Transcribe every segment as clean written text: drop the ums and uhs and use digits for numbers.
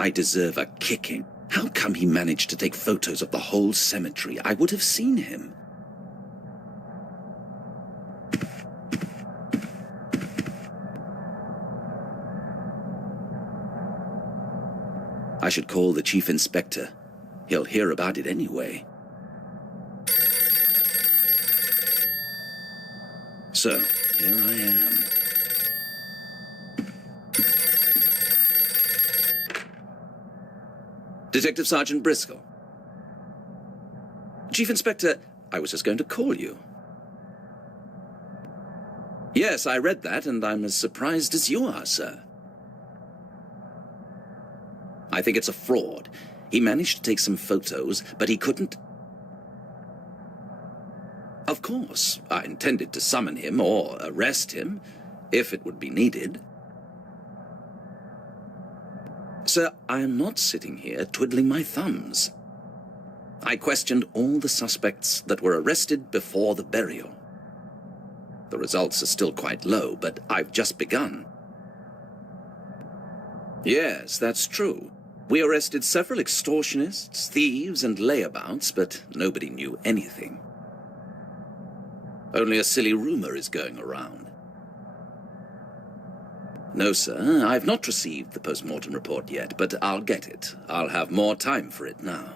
I deserve a kicking. How come he managed to take photos of the whole cemetery? I would have seen him. I should call the chief inspector. He'll hear about it anyway. So, here I am. Detective Sergeant Briscoe. Chief Inspector, I was just going to call you. Yes, I read that, and I'm as surprised as you are, sir. I think it's a fraud. He managed to take some photos, but he couldn't... Of course, I intended to summon him or arrest him, if it would be needed. Sir, I am not sitting here twiddling my thumbs. I questioned all the suspects that were arrested before the burial. The results are still quite low, but I've just begun. Yes, that's true. We arrested several extortionists, thieves, and layabouts, but nobody knew anything. Only a silly rumor is going around. No, sir, I've not received the post-mortem report yet, but I'll get it. I'll have more time for it now.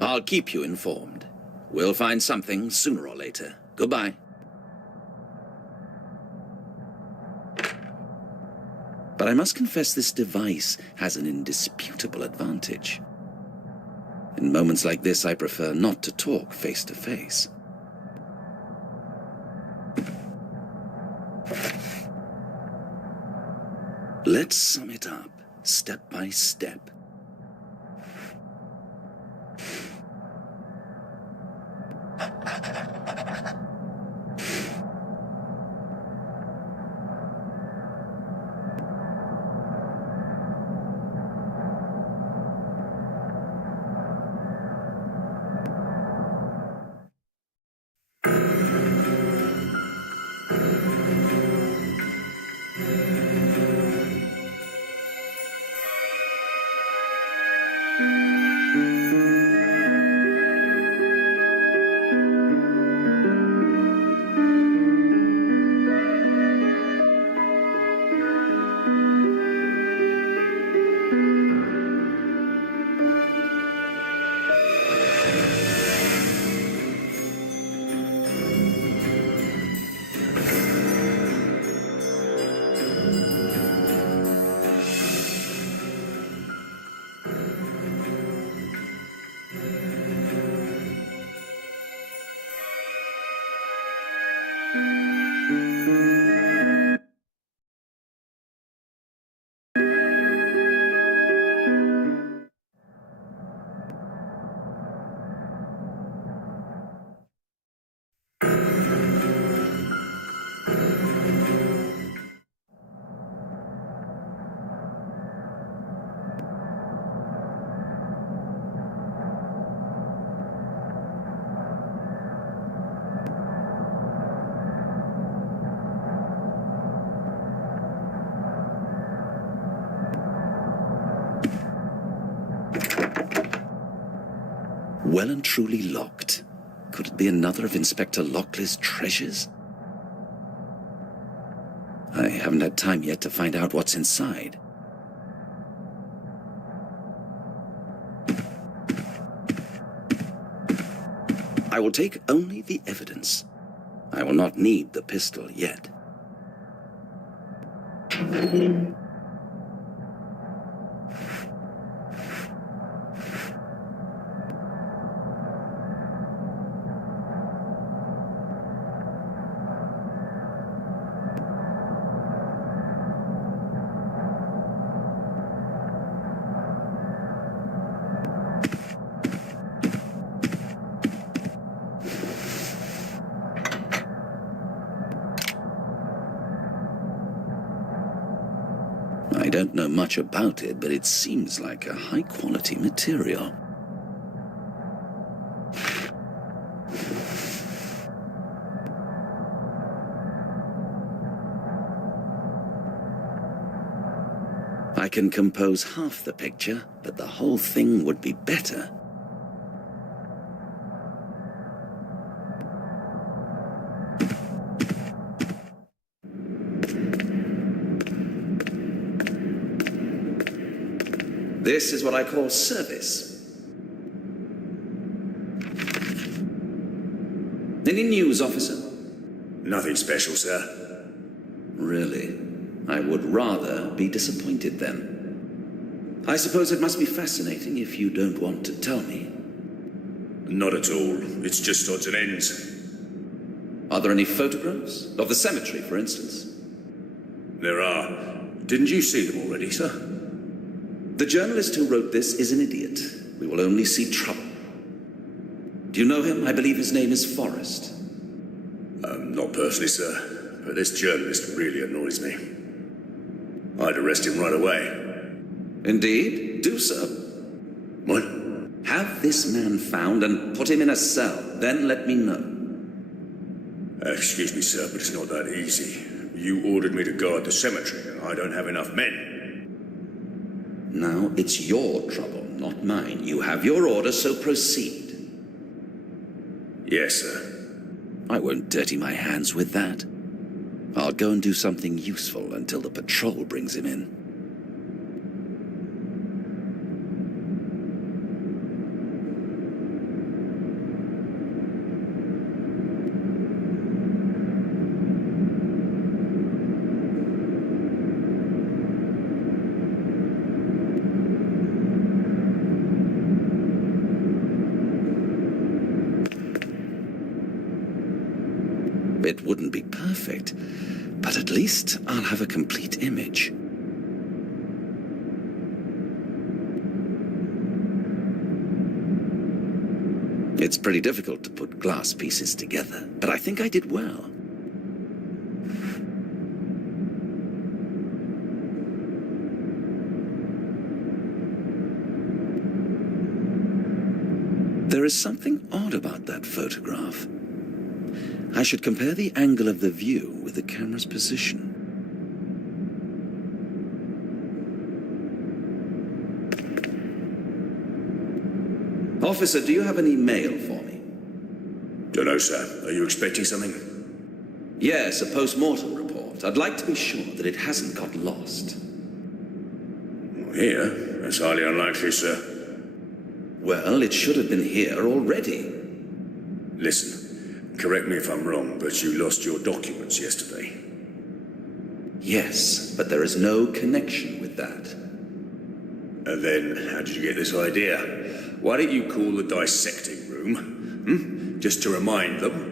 I'll keep you informed. We'll find something sooner or later. Goodbye. But I must confess this device has an indisputable advantage. In moments like this, I prefer not to talk face to face. Let's sum it up, step by step. Well and truly locked. Could it be another of Inspector Lockley's treasures? I haven't had time yet to find out what's inside. I will take only the evidence. I will not need the pistol yet. I don't know much about it, but it seems like a high-quality material. can compose half the picture, but the whole thing would be better. This is what I call service. Any news, officer? Nothing special, sir. Really? I would rather be disappointed then. I suppose it must be fascinating if you don't want to tell me. Not at all. It's just odds and ends. Are there any photographs? Of the cemetery, for instance? There are. Didn't you see them already, sir? The journalist who wrote this is an idiot. We will only see trouble. Do you know him? I believe his name is Forrest. Not personally, sir. But this journalist really annoys me. I'd arrest him right away. Indeed? Do so. What? Have this man found and put him in a cell. Then let me know. Excuse me, sir, but it's not that easy. You ordered me to guard the cemetery, and I don't have enough men. Now it's your trouble, not mine. You have your order, so proceed. Yes, sir. I won't dirty my hands with that. I'll go and do something useful until the patrol brings him in. It wouldn't be perfect, but at least I'll have a complete image. It's pretty difficult to put glass pieces together, but I think I did well. There is something odd about that photograph. I should compare the angle of the view with the camera's position. Officer, do you have any mail for me? Dunno, sir. Are you expecting something? Yes, a post-mortem report. I'd like to be sure that it hasn't got lost. Here? That's highly unlikely, sir. Well, it should have been here already. Listen, correct me if I'm wrong, but you lost your documents yesterday. Yes, but there is no connection with that. And then, how did you get this idea? Why don't you call the dissecting room? Just to remind them?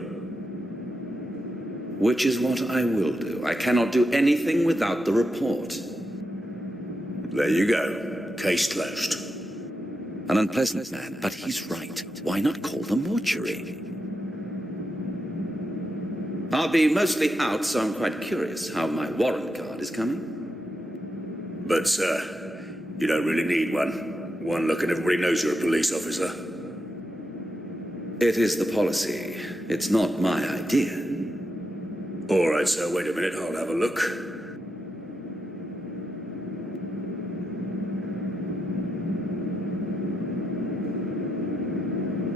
Which is what I will do. I cannot do anything without the report. There you go. Case closed. An unpleasant man, but he's right. Why not call the mortuary? I'll be mostly out, so I'm quite curious how my warrant card is coming. But, sir, you don't really need one. One look and everybody knows you're a police officer. It is the policy. It's not my idea. All right, sir, wait a minute. I'll have a look.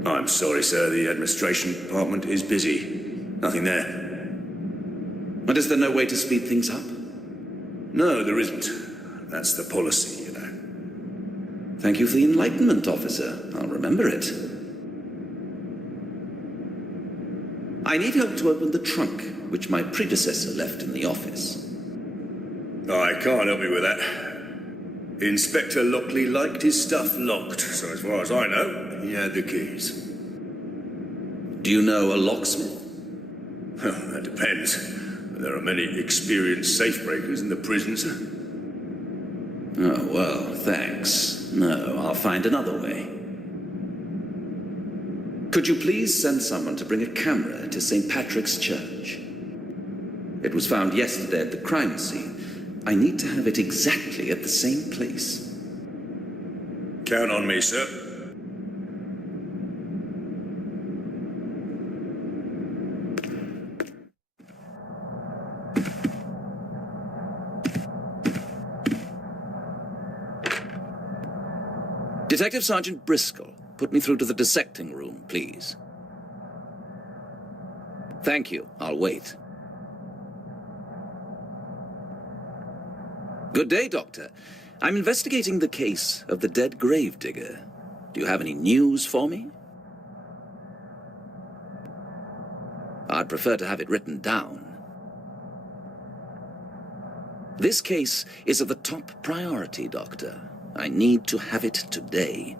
I'm sorry, sir. The administration department is busy. Nothing there. But is there no way to speed things up? No, there isn't. That's the policy, you know. Thank you for the enlightenment, officer. I'll remember it. I need help to open the trunk, which my predecessor left in the office. I can't help you with that. Inspector Lockley liked his stuff locked, so as far as I know, he had the keys. Do you know a locksmith? That depends. There are many experienced safe-breakers in the prisons. Oh, well, thanks. No, I'll find another way. Could you please send someone to bring a camera to St. Patrick's Church? It was found yesterday at the crime scene. I need to have it exactly at the same place. Count on me, sir. Detective Sergeant Briscoe, put me through to the dissecting room, please. Thank you. I'll wait. Good day, Doctor. I'm investigating the case of the dead gravedigger. Do you have any news for me? I'd prefer to have it written down. This case is of the top priority, Doctor. I need to have it today.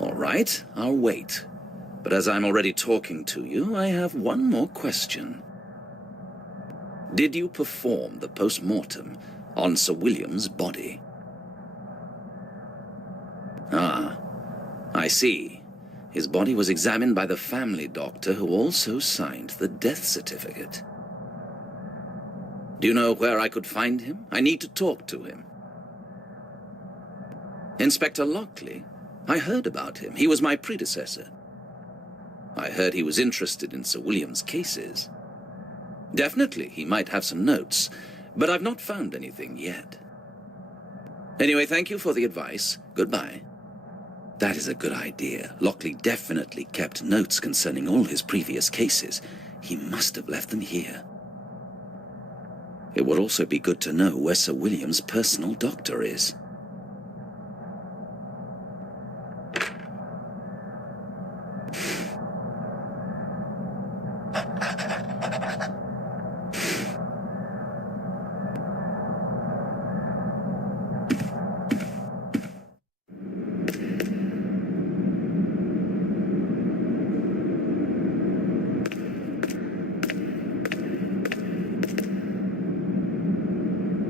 All right, I'll wait. But as I'm already talking to you, I have one more question. Did you perform the post-mortem on Sir William's body? Ah, I see. His body was examined by the family doctor who also signed the death certificate. Do you know where I could find him? I need to talk to him. Inspector Lockley? I heard about him. He was my predecessor. I heard he was interested in Sir William's cases. Definitely, he might have some notes, but I've not found anything yet. Anyway, thank you for the advice. Goodbye. That is a good idea. Lockley definitely kept notes concerning all his previous cases. He must have left them here. It would also be good to know where Sir William's personal doctor is.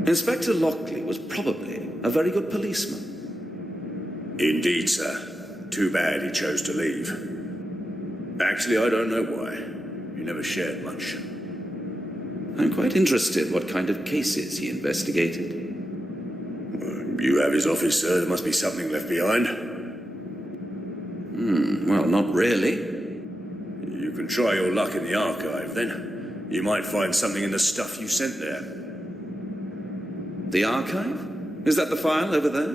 Inspector Lockley was probably a very good policeman. Indeed, sir. Too bad he chose to leave. Actually, I don't know why. He never shared much. I'm quite interested what kind of cases he investigated. You have his office, sir. There must be something left behind. Well, not really. You can try your luck in the archive, then. You might find something in the stuff you sent there. The archive? Is that the file over there?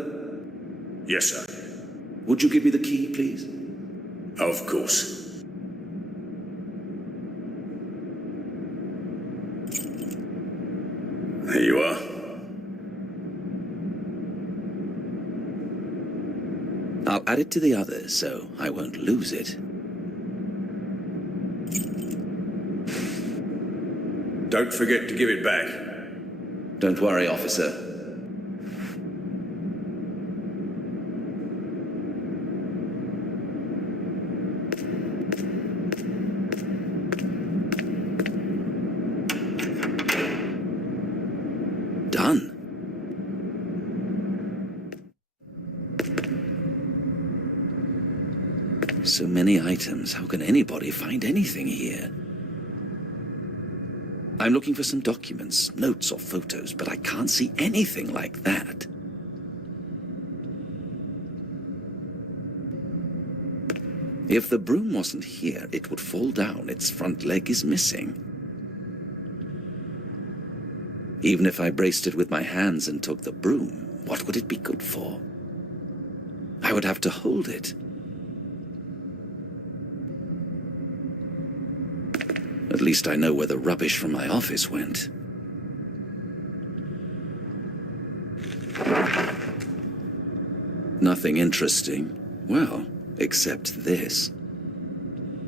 Yes, sir. Would you give me the key, please? Of course. There you are. I'll add it to the others, so I won't lose it. Don't forget to give it back. Don't worry, officer. Done. So many items. How can anybody find anything here? I'm looking for some documents, notes or photos, but I can't see anything like that. If the broom wasn't here, it would fall down. Its front leg is missing. Even if I braced it with my hands and took the broom, what would it be good for? I would have to hold it. At least I know where the rubbish from my office went. Nothing interesting. Well, except this.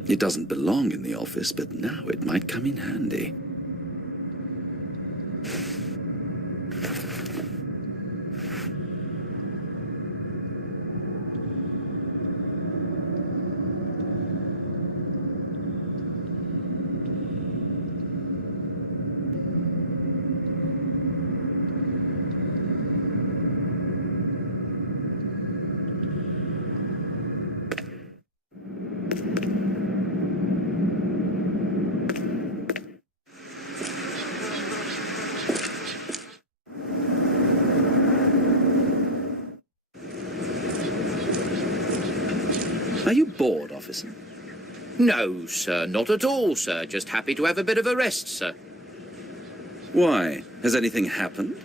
It doesn't belong in the office, but now it might come in handy. Are you bored, officer? No, sir, not at all, sir. Just happy to have a bit of a rest, sir. Why? Has anything happened?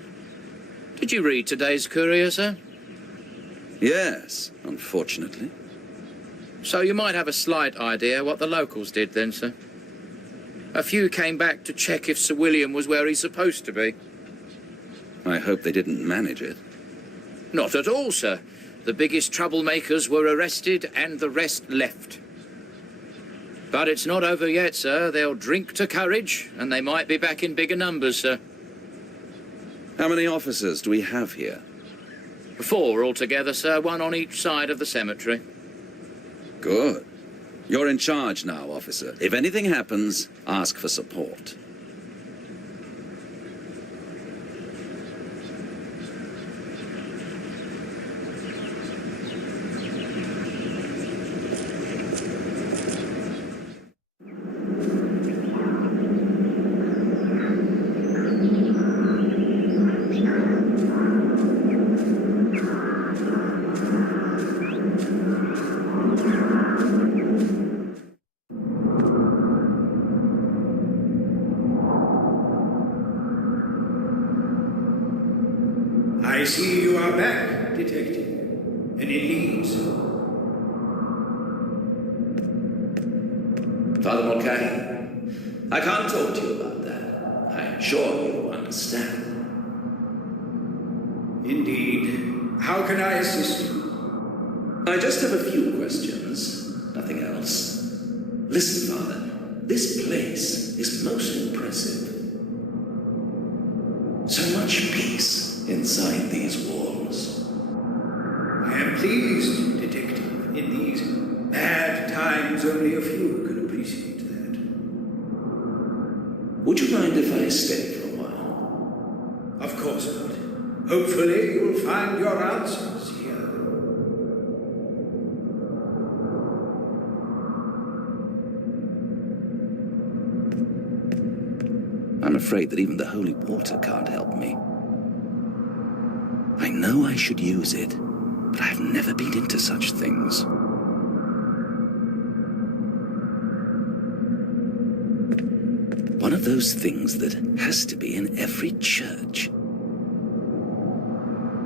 Did you read today's Courier, sir? Yes, unfortunately. So you might have a slight idea what the locals did then, sir. A few came back to check if Sir William was where he's supposed to be. I hope they didn't manage it. Not at all, sir. The biggest troublemakers were arrested and the rest left. But it's not over yet, sir. They'll drink to courage, and they might be back in bigger numbers, sir. How many officers do we have here? 4 altogether, sir, 1 on each side of the cemetery. Good. You're in charge now, officer. If anything happens, ask for support. I see you are back, Detective. And it leads. Father Mulcahy, I can't talk to you about that. I'm sure you understand. Indeed. How can I assist you? I just have a few questions, nothing else. Listen, Father, this place is most impressive. So much peace inside these walls. I am pleased, Detective. In these bad times, only a few can appreciate that. Would you mind if I stay for a while? Of course not. Hopefully you will find your answers here. I'm afraid that even the holy water can't help me. I know I should use it, but I've never been into such things. One of those things that has to be in every church.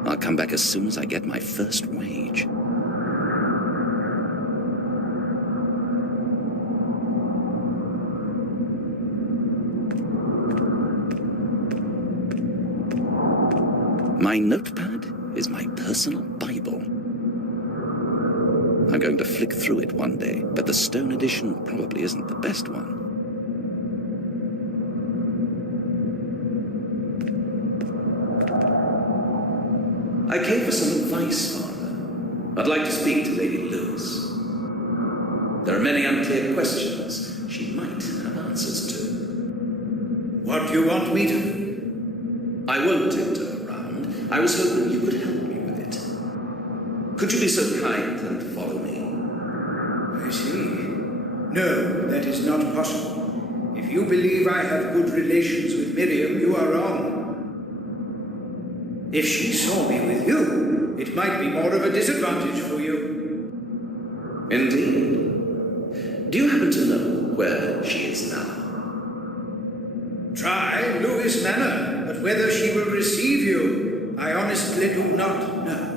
I'll come back as soon as I get my first wage. My notepad is my personal Bible. I'm going to flick through it one day, but the stone edition probably isn't the best one. I came for some advice, Father. I'd like to speak to Lady Lewis. There are many unclear questions she might have answers to. What do you want me to do? I won't tiptoe around. I was hoping you could help me with it. Could you be so kind and follow me? I see. No, that is not possible. If you believe I have good relations with Miriam, you are wrong. If she saw me with you, it might be more of a disadvantage for you. Indeed. Do you happen to know where she is now? Try Lewis Manor, but whether she will receive you, I honestly do not know.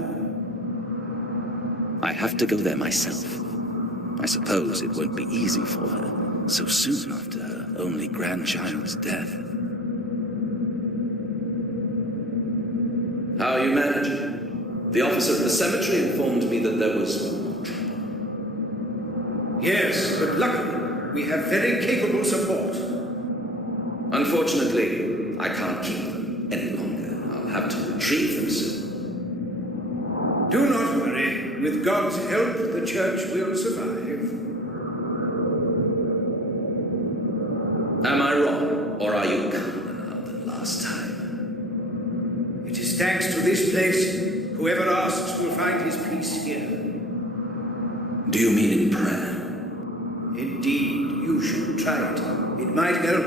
I have to go there myself. I suppose it won't be easy for her, so soon after her only grandchild's death. How are you managing? The officer at the cemetery informed me that there was more trouble. Yes, but luckily, we have very capable support. Unfortunately, I can't keep them any longer. I'll have to retrieve them soon. Do not worry. With God's help, the church will survive. Am I wrong, or are you calmer now than last time? It is thanks to this place. Whoever asks will find his peace here. Do you mean in prayer? Indeed, you should try it. It might help.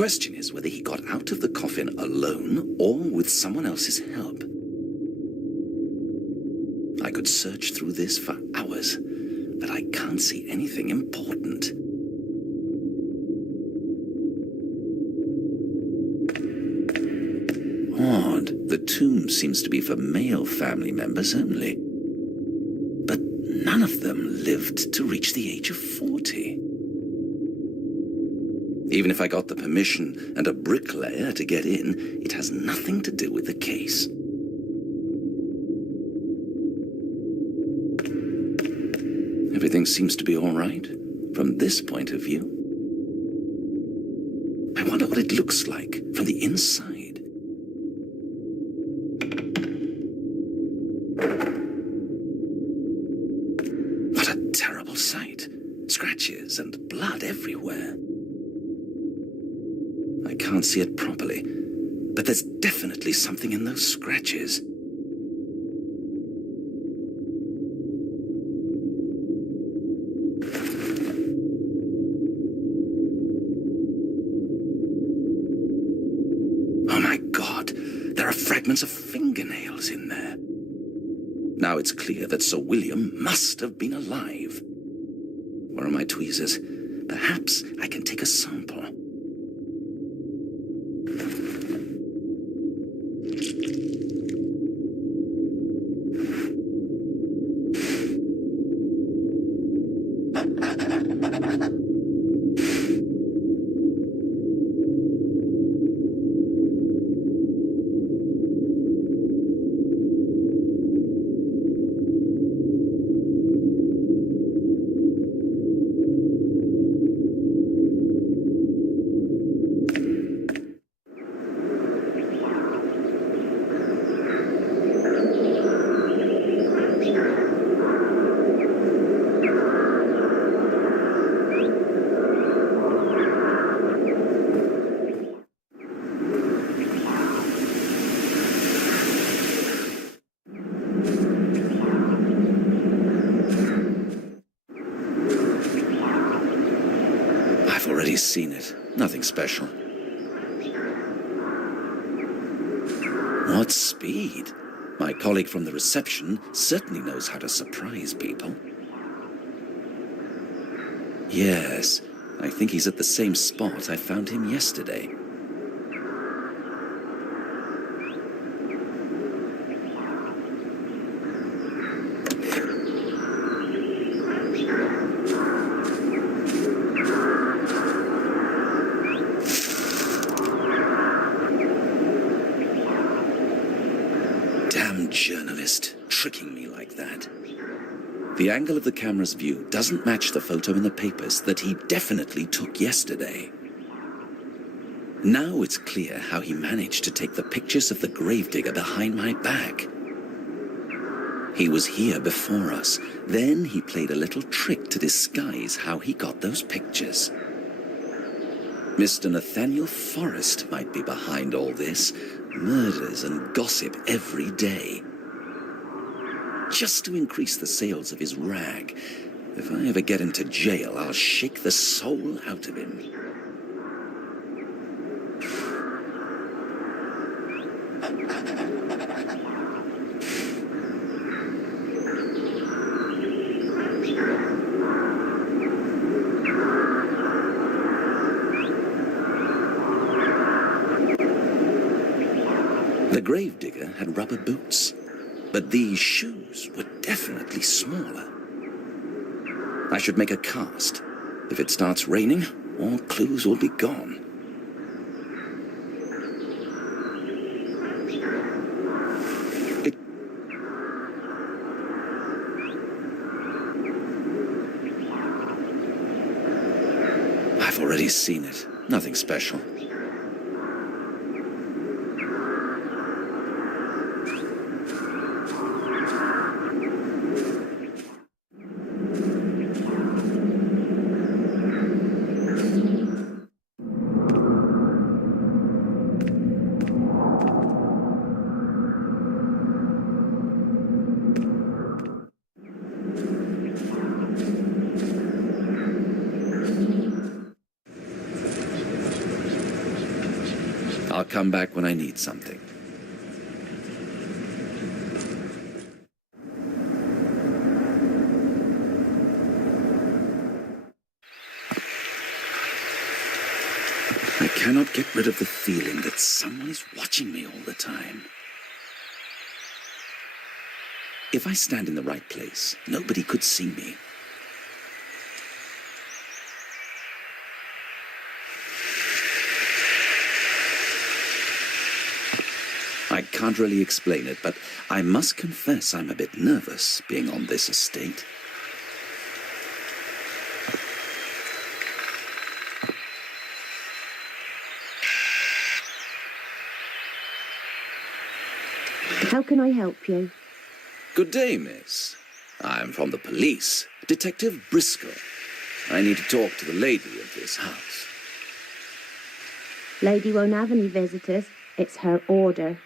question is whether he got out of the coffin alone or with someone else's help. I could search through this for hours, but I can't see anything important. Odd. The tomb seems to be for male family members only. But none of them lived to reach the age of 40. Even if I got the permission and a bricklayer to get in, it has nothing to do with the case. Everything seems to be all right from this point of view. I wonder what it looks like from the inside. What a terrible sight. Scratches and blood everywhere. I can't see it properly, but there's definitely something in those scratches. Oh my God, there are fragments of fingernails in there. Now it's clear that Sir William must have been alive. Where are my tweezers? Perhaps I can take a sample. I've already seen it. Nothing special. What speed! My colleague from the reception certainly knows how to surprise people. Yes, I think he's at the same spot I found him yesterday. Journalist, tricking me like that. The angle of the camera's view doesn't match the photo in the papers that he definitely took yesterday. Now it's clear how he managed to take the pictures of the gravedigger behind my back. He was here before us. Then he played a little trick to disguise how he got those pictures. Mr. Nathaniel Forrest might be behind all this. Murders and gossip every day. Just to increase the sales of his rag. If I ever get into jail, I'll shake the soul out of him. The gravedigger had rubber boots, but these shoes were definitely smaller. I should make a cast. If it starts raining, all clues will be gone. I've already seen it. Nothing special. come back when I need something. I cannot get rid of the feeling that someone is watching me all the time. If I stand in the right place, nobody could see me. I can't really explain it, but I must confess I'm a bit nervous being on this estate. How can I help you? Good day, miss. I'm from the police, Detective Briscoe. I need to talk to the lady of this house. Lady won't have any visitors. It's her order.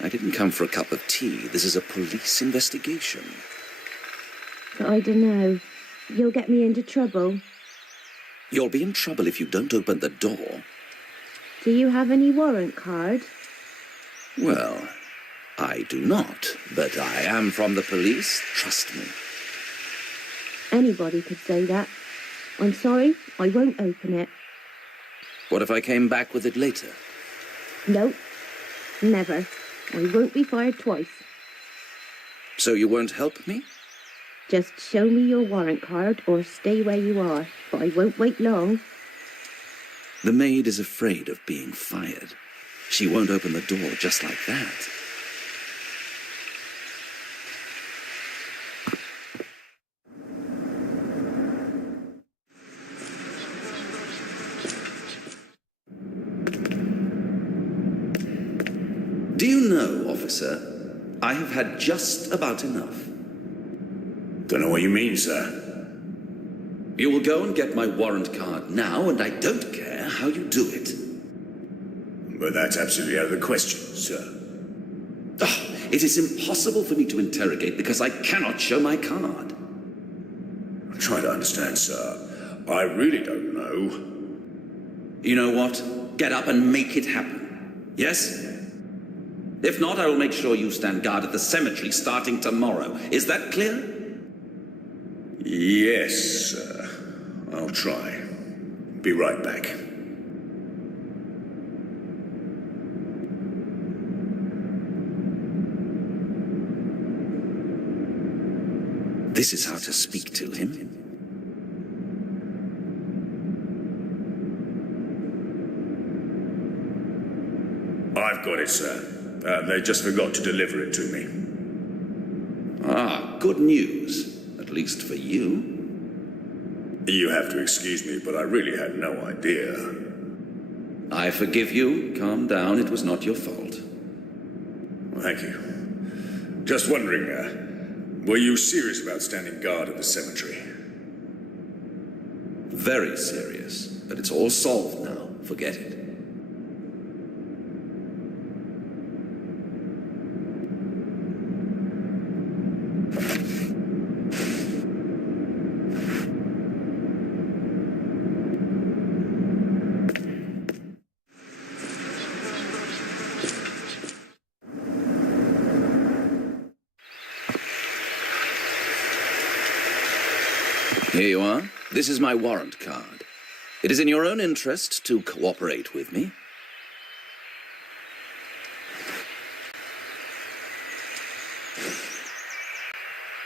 I didn't come for a cup of tea. This is a police investigation. But I dunno. You'll get me into trouble. You'll be in trouble if you don't open the door. Do you have any warrant card? Well, I do not, but I am from the police. Trust me. Anybody could say that. I'm sorry, I won't open it. What if I came back with it later? Nope. Never. I won't be fired twice. So you won't help me? Just show me your warrant card or stay where you are, but I won't wait long. The maid is afraid of being fired. She won't open the door just like that. Do you know, officer, I have had just about enough. Don't know what you mean, sir. You will go and get my warrant card now, and I don't care how you do it. But that's absolutely out of the question, sir. Oh, it is impossible for me to interrogate because I cannot show my card. I'm trying to understand, sir. I really don't know. You know what? Get up and make it happen. Yes? If not, I will make sure you stand guard at the cemetery starting tomorrow. Is that clear? Yes, sir. I'll try. Be right back. This is how to speak to him. I've got it, sir. They just forgot to deliver it to me. Ah, good news. At least for you. You have to excuse me, but I really had no idea. I forgive you. Calm down. It was not your fault. Well, thank you. Just wondering, were you serious about standing guard at the cemetery? Very serious. But it's all solved now. Forget it. Here you are. This is my warrant card. It is in your own interest to cooperate with me.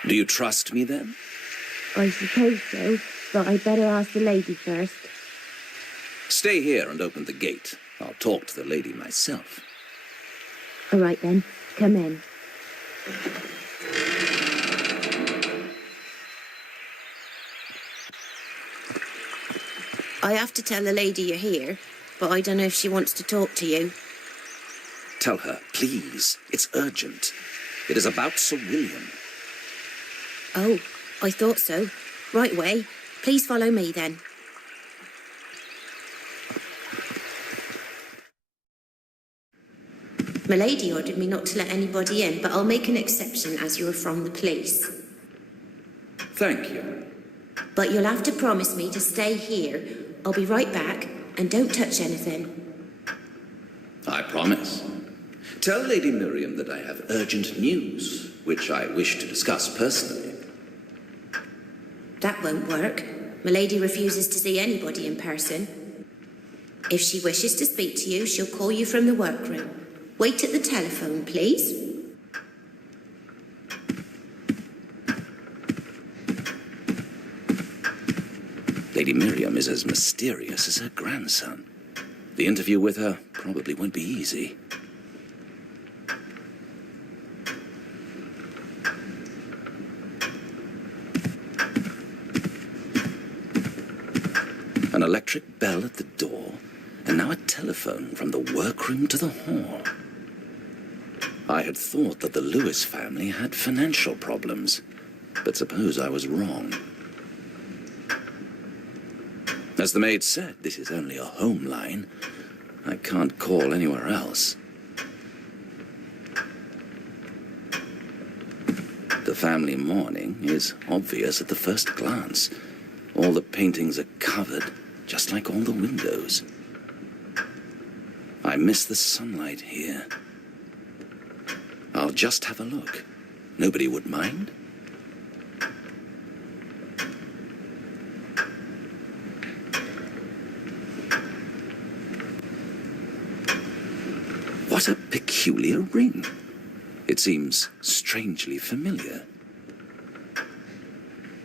Do you trust me then? I suppose so, but I'd better ask the lady first. Stay here and open the gate. I'll talk to the lady myself. All right then, come in. I have to tell the lady you're here, but I don't know if she wants to talk to you. Tell her, please. It's urgent. It is about Sir William. Oh, I thought so. Right way. Please follow me then. Milady ordered me not to let anybody in, but I'll make an exception as you are from the police. Thank you. But you'll have to promise me to stay here. I'll be right back, and don't touch anything. I promise. Tell Lady Miriam that I have urgent news, which I wish to discuss personally. That won't work. Milady refuses to see anybody in person. If she wishes to speak to you, she'll call you from the workroom. Wait at the telephone, please. Lady Miriam is as mysterious as her grandson. The interview with her probably won't be easy. An electric bell at the door, and now a telephone from the workroom to the hall. I had thought that the Lewis family had financial problems, but suppose I was wrong. As the maid said, this is only a home line. I can't call anywhere else. The family mourning is obvious at the first glance. All the paintings are covered, just like all the windows. I miss the sunlight here. I'll just have a look. Nobody would mind. What a peculiar ring. It seems strangely familiar.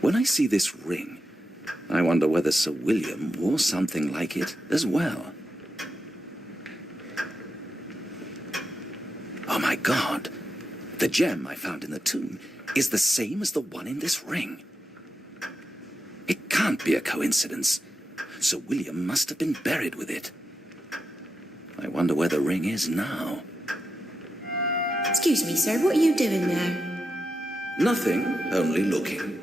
When I see this ring, I wonder whether Sir William wore something like it as well. Oh my God! The gem I found in the tomb is the same as the one in this ring. It can't be a coincidence. Sir William must have been buried with it. I wonder where the ring is now. Excuse me, sir, what are you doing there? Nothing, only looking.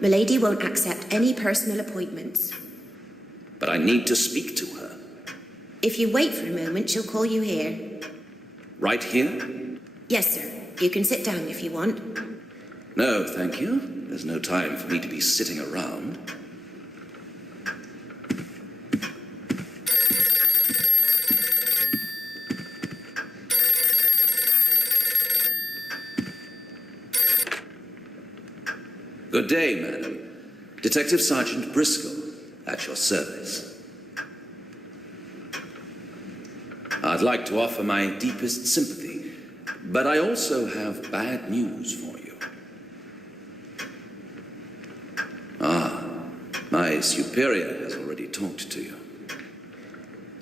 Milady won't accept any personal appointments. But I need to speak to her. If you wait for a moment, she'll call you here. Right here? Yes, sir. You can sit down if you want. No, thank you. There's no time for me to be sitting around. Good day, madam. Detective Sergeant Briscoe, at your service. I'd like to offer my deepest sympathy, but I also have bad news for you. My superior has already talked to you.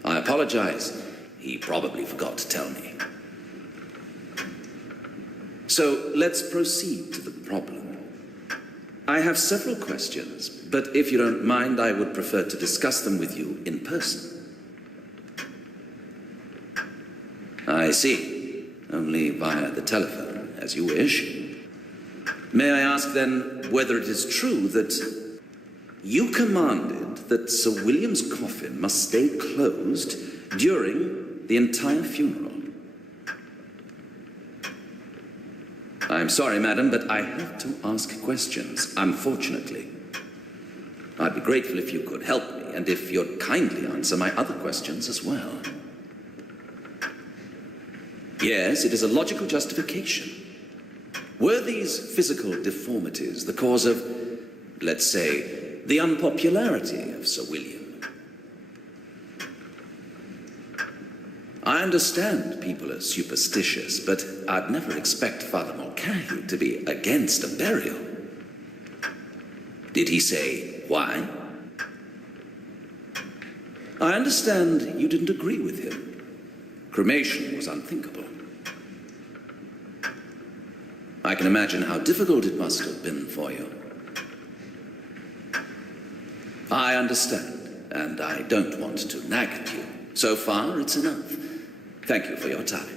I apologize. He probably forgot to tell me. So let's proceed to the problem. I have several questions, but if you don't mind, I would prefer to discuss them with you in person. I see. Only via the telephone, as you wish. May I ask then whether it is true that you commanded that Sir William's coffin must stay closed during the entire funeral? I'm sorry, madam, but I have to ask questions, unfortunately. I'd be grateful if you could help me, and if you'd kindly answer my other questions as well. Yes, it is a logical justification. Were these physical deformities the cause of, let's say, the unpopularity of Sir William? I understand people are superstitious, but I'd never expect Father Mulcahy to be against a burial. Did he say why? I understand you didn't agree with him. Cremation was unthinkable. I can imagine how difficult it must have been for you. I understand, and I don't want to nag at you. So far, it's enough. Thank you for your time.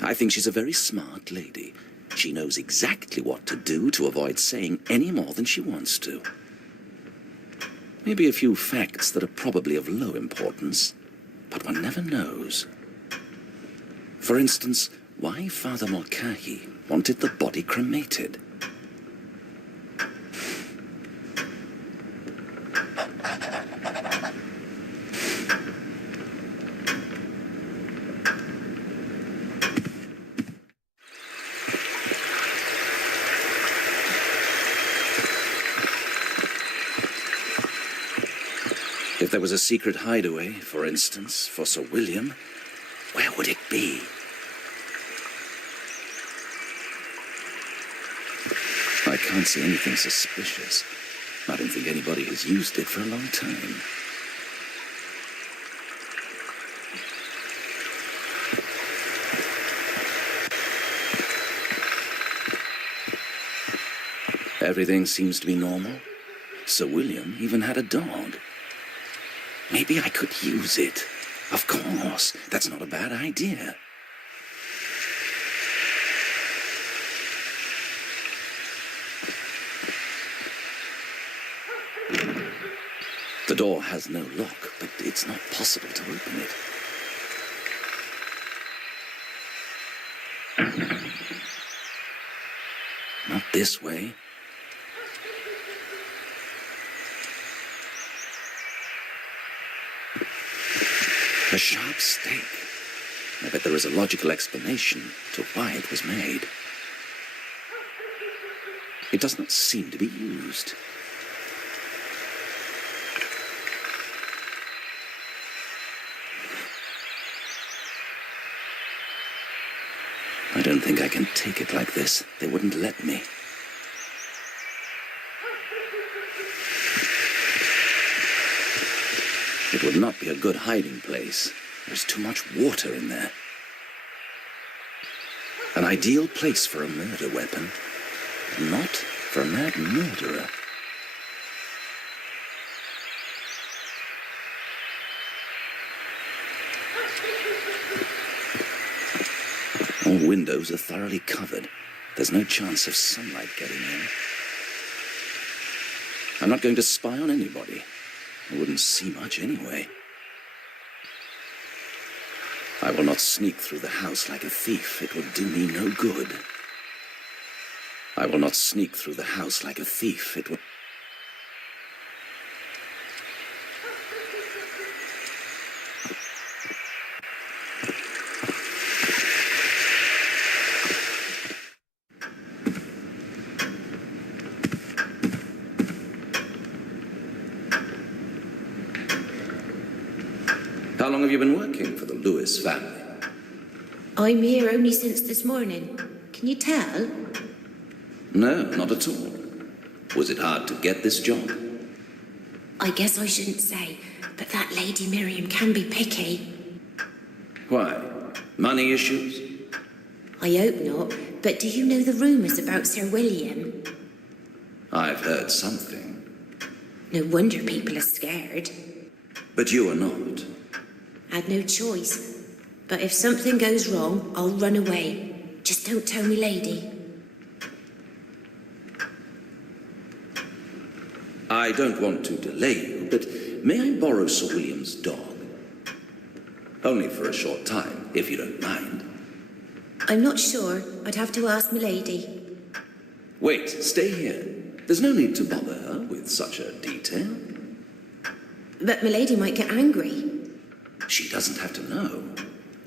I think she's a very smart lady. She knows exactly what to do to avoid saying any more than she wants to. Maybe a few facts that are probably of low importance, but one never knows. For instance, why Father Mulcahy wanted the body cremated. If there was a secret hideaway, for instance, for Sir William, where would it be? I can't see anything suspicious. I don't think anybody has used it for a long time. Everything seems to be normal. Sir William even had a dog. Maybe I could use it. Of course, that's not a bad idea. The door has no lock, but it's not possible to open it. Not this way. A sharp stake. I bet there is a logical explanation to why it was made. It does not seem to be used. I don't think I can take it like this. They wouldn't let me. It would not be a good hiding place. There's too much water in there. An ideal place for a murder weapon, but not for a mad murderer. All windows are thoroughly covered. There's no chance of sunlight getting in. I'm not going to spy on anybody. I wouldn't see much anyway. I will not sneak through the house like a thief. It would do me no good. I will not sneak through the house like a thief. It would... How long have you been working for the Lewis family? I'm here only since this morning. Can you tell? No, not at all. Was it hard to get this job? I guess I shouldn't say, but that Lady Miriam can be picky. Why? Money issues? I hope not, but do you know the rumours about Sir William? I've heard something. No wonder people are scared. But you are not. I'd no choice. But if something goes wrong, I'll run away. Just don't tell me, lady. I don't want to delay you, but may I borrow Sir William's dog? Only for a short time, if you don't mind. I'm not sure. I'd have to ask milady. Wait, stay here. There's no need to bother her with such a detail. But milady might get angry. She doesn't have to know.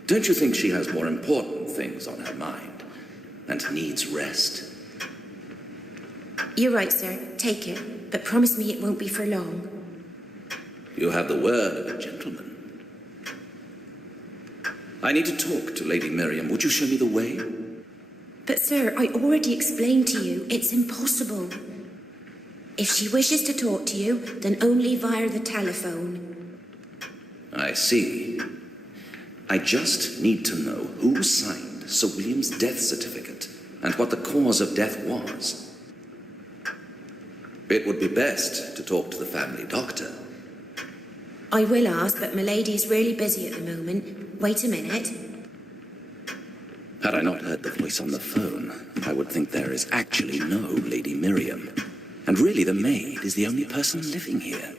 Don't you think she has more important things on her mind and needs rest? You're right, sir. Take it. But promise me it won't be for long. You have the word of a gentleman. I need to talk to Lady Miriam. Would you show me the way? But, sir, I already explained to you. It's impossible. If she wishes to talk to you, then only via the telephone. I see. I just need to know who signed Sir William's death certificate and what the cause of death was. It would be best to talk to the family doctor. I will ask, but milady's really busy at the moment. Wait a minute. Had I not heard the voice on the phone, I would think there is actually no Lady Miriam. And really the maid is the only person living here.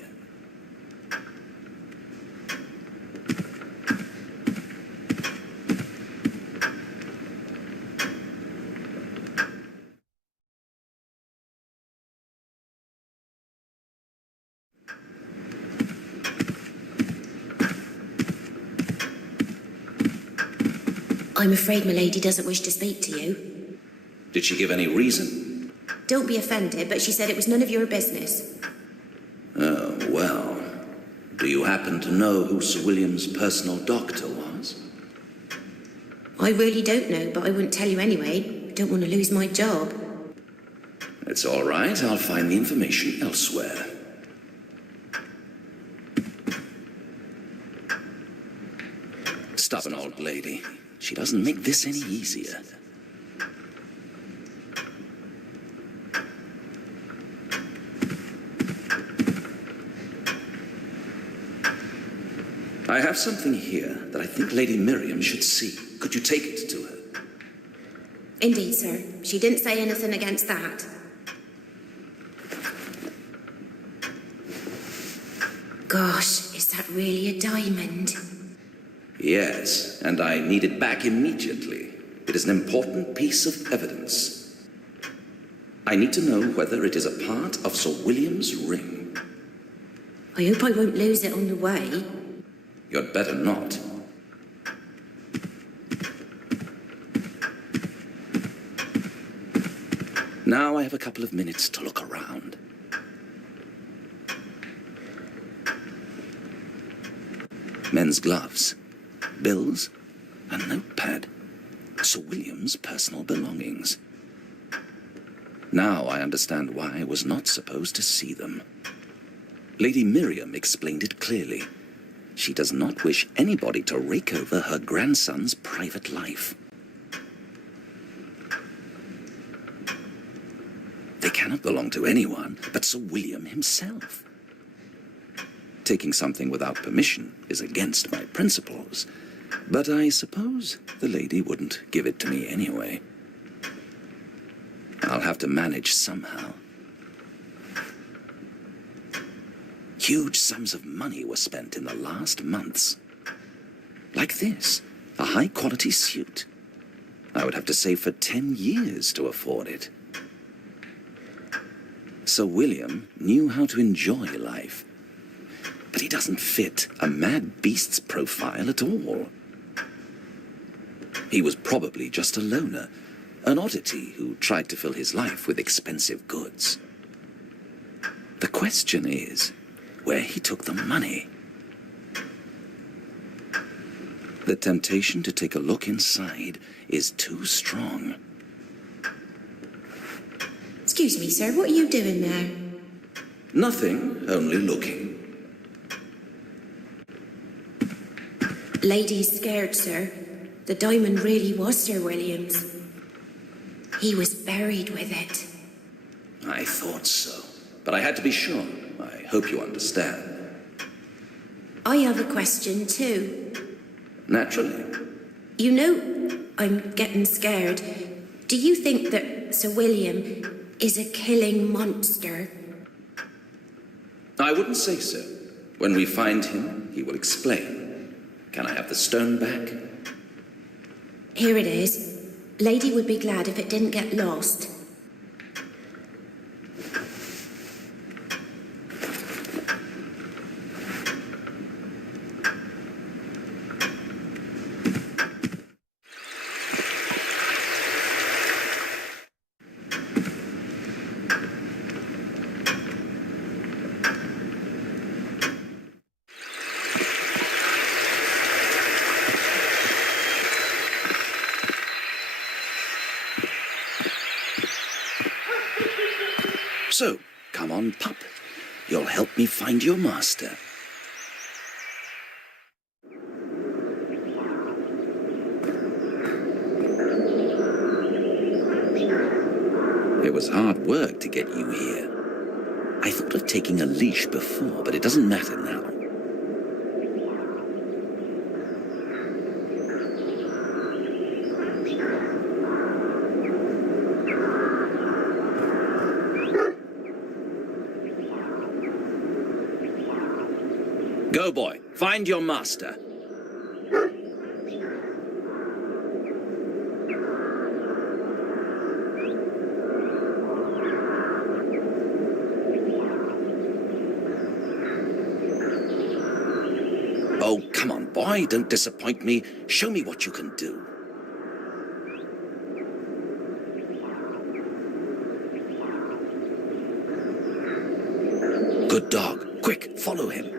I'm afraid milady doesn't wish to speak to you. Did she give any reason? Don't be offended, but she said it was none of your business. Oh, well. Do you happen to know who Sir William's personal doctor was? I really don't know, but I wouldn't tell you anyway. Don't want to lose my job. It's all right. I'll find the information elsewhere. Stubborn old lady. She doesn't make this any easier. I have something here that I think Lady Miriam should see. Could you take it to her? Indeed, sir. She didn't say anything against that. Gosh, is that really a diamond? Yes, and I need it back immediately. It is an important piece of evidence. I need to know whether it is a part of Sir William's ring. I hope I won't lose it on the way. You'd better not. Now I have a couple of minutes to look around. Men's gloves, bills, a notepad. Sir William's personal belongings. Now I understand why I was not supposed to see them. Lady Miriam explained it clearly. She does not wish anybody to rake over her grandson's private life. They cannot belong to anyone but Sir William himself. Taking something without permission is against my principles, but I suppose the lady wouldn't give it to me anyway. I'll have to manage somehow. Huge sums of money were spent in the last months. Like this, a high-quality suit. I would have to save for 10 years to afford it. Sir William knew how to enjoy life, but he doesn't fit a mad beast's profile at all. He was probably just a loner, an oddity who tried to fill his life with expensive goods. The question is where he took the money. The temptation to take a look inside is too strong. Excuse me, sir, what are you doing there? Nothing, only looking. Lady's scared, sir. The diamond really was Sir William's. He was buried with it. I thought so, but I had to be sure. I hope you understand. I have a question too. Naturally. You know, I'm getting scared. Do you think that Sir William is a killing monster? I wouldn't say so. When we find him, he will explain. Can I have the stone back? Here it is. Lady would be glad if it didn't get lost. So, come on, pup. You'll help me find your master. It was hard work to get you here. I thought of taking a leash before, but it doesn't matter now. Go, boy. Find your master. Oh, come on, boy. Don't disappoint me. Show me what you can do. Good dog. Quick, follow him.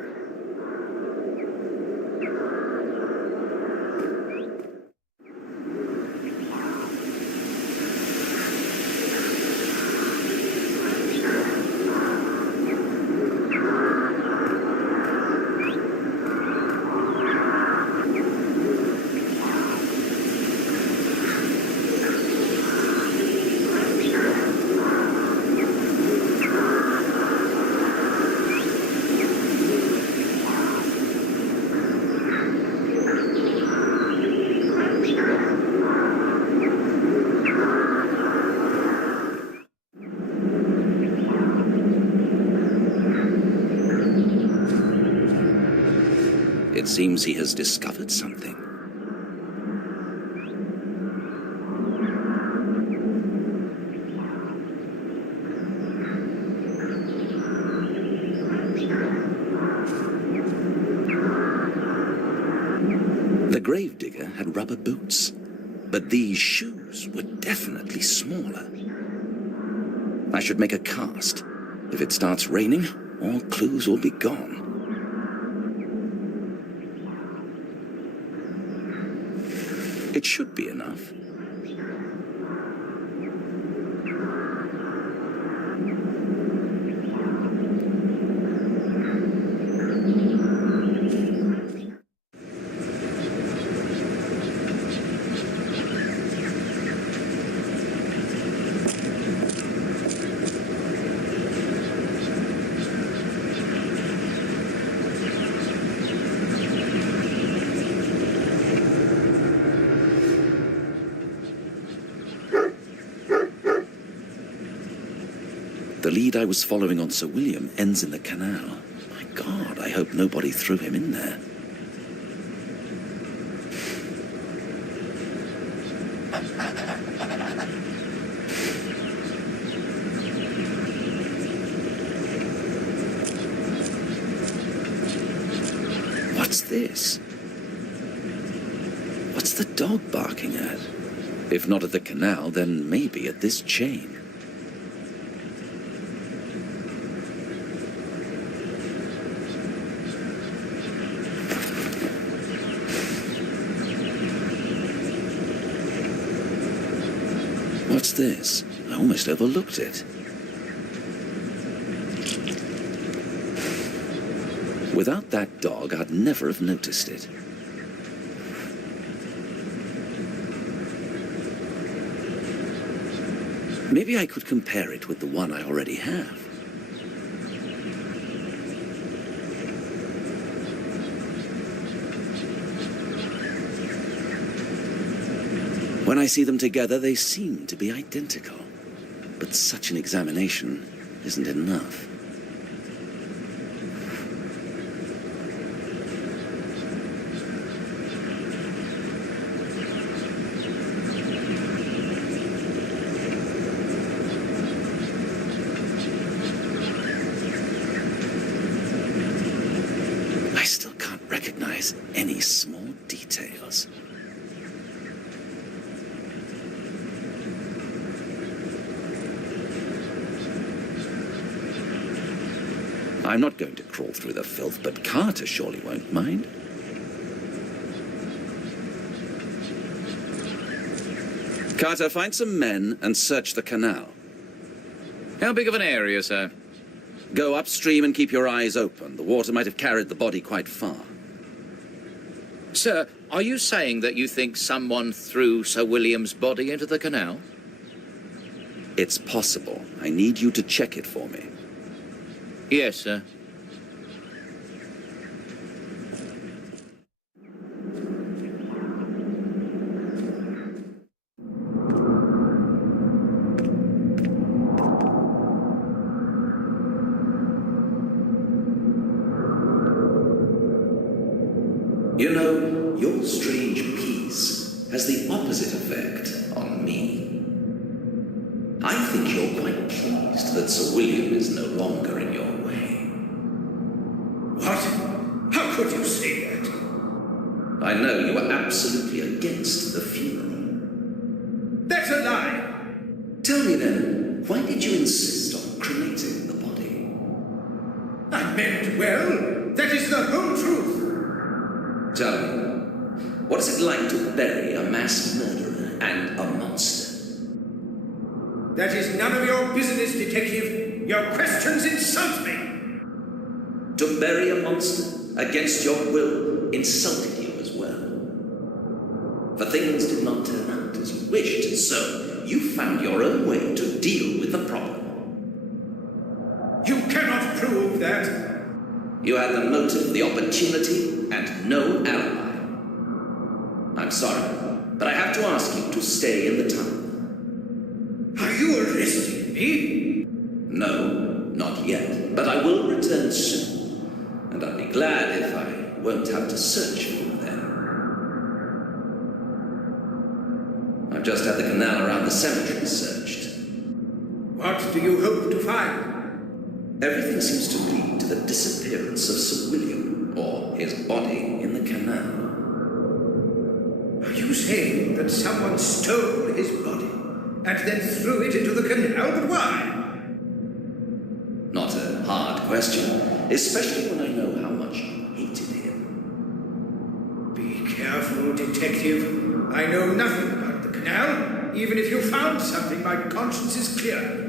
It seems he has discovered something. The gravedigger had rubber boots, but these shoes were definitely smaller. I should make a cast. If it starts raining, all clues will be gone. It should be enough. The lead I was following on Sir William ends in the canal. My God, I hope nobody threw him in there. What's this? What's the dog barking at? If not at the canal, then maybe at this chain. What's this? I almost overlooked it. Without that dog, I'd never have noticed it. Maybe I could compare it with the one I already have. When I see them together, they seem to be identical. But such an examination isn't enough. I still can't recognize any small details. I'm not going to crawl through the filth, but Carter surely won't mind. Carter, find some men and search the canal. How big of an area, sir? Go upstream and keep your eyes open. The water might have carried the body quite far. Sir, are you saying that you think someone threw Sir William's body into the canal? It's possible. I need you to check it for me. Yes, sir. You know, your strange peace has the opposite effect on me. I think you're quite pleased that Sir William is no longer in your way. What? How could you say that? I know you are absolutely against the funeral. That's a lie! Tell me then, why did you insist on cremating the body? I meant well. That is the whole truth. Tell me, what is it like to bury a mass murderer and a monster? That is none of your business, detective. Your questions insult me. To bury a monster against your will insulted you as well. For things did not turn out as you wished, so you found your own way to deal with the problem. You cannot prove that. You had the motive, the opportunity, and no alibi. I'm sorry, but I have to ask you to stay in the tunnel. Are you arresting me? No, not yet, but I will return soon. And I'll be glad if I won't have to search for you then. I've just had the canal around the cemetery searched. What do you hope to find? Everything seems to lead to the disappearance of Sir William, or his body, in the canal. Are you saying that someone stole his body and then threw it into the canal? But why? Not a hard question, especially when I know how much you hated him. Be careful, detective. I know nothing about the canal. Even if you found something, my conscience is clear.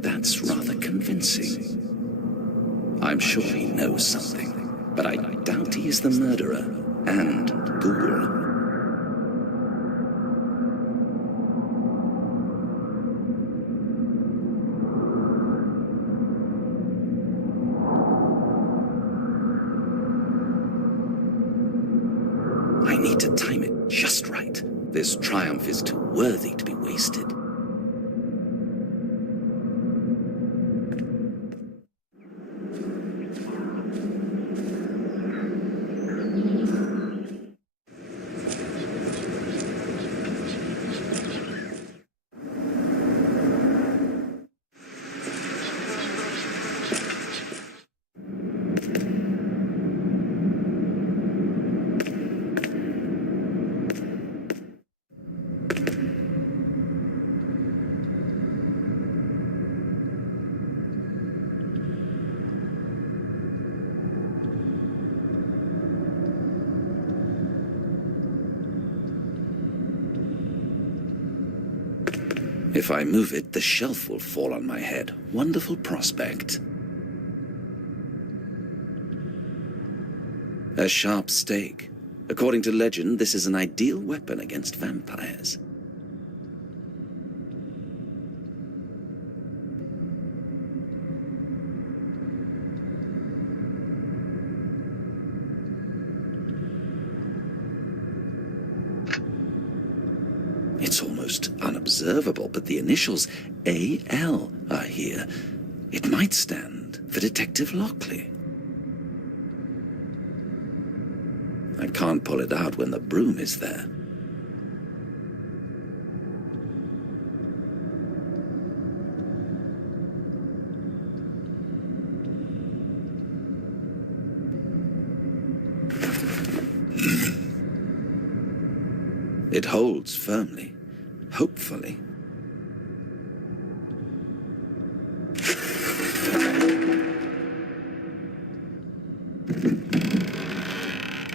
That's rather convincing. I'm sure he knows something, but I doubt he is the murderer and ghoul. I need to time it just right. This triumph is too worthy to be wasted. If I move it, the shelf will fall on my head. Wonderful prospect. A sharp stake. According to legend, this is an ideal weapon against vampires. It's almost unobservable, but the initials A.L. are here. It might stand for Detective Lockley. I can't pull it out when the broom is there. It holds firmly, hopefully.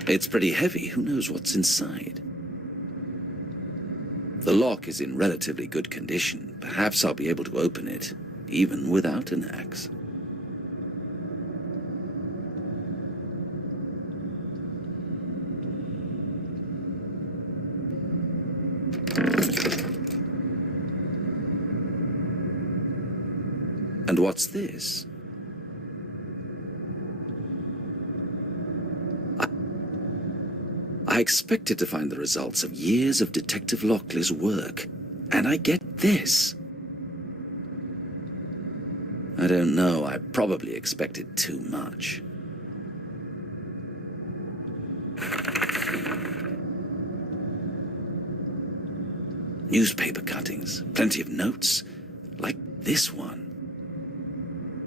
It's pretty heavy. Who knows what's inside? The lock is in relatively good condition. Perhaps I'll be able to open it, even without an axe. And what's this? I expected to find the results of years of Detective Lockley's work, and I get this. I don't know, I probably expected too much. Newspaper cuttings, plenty of notes, like this one.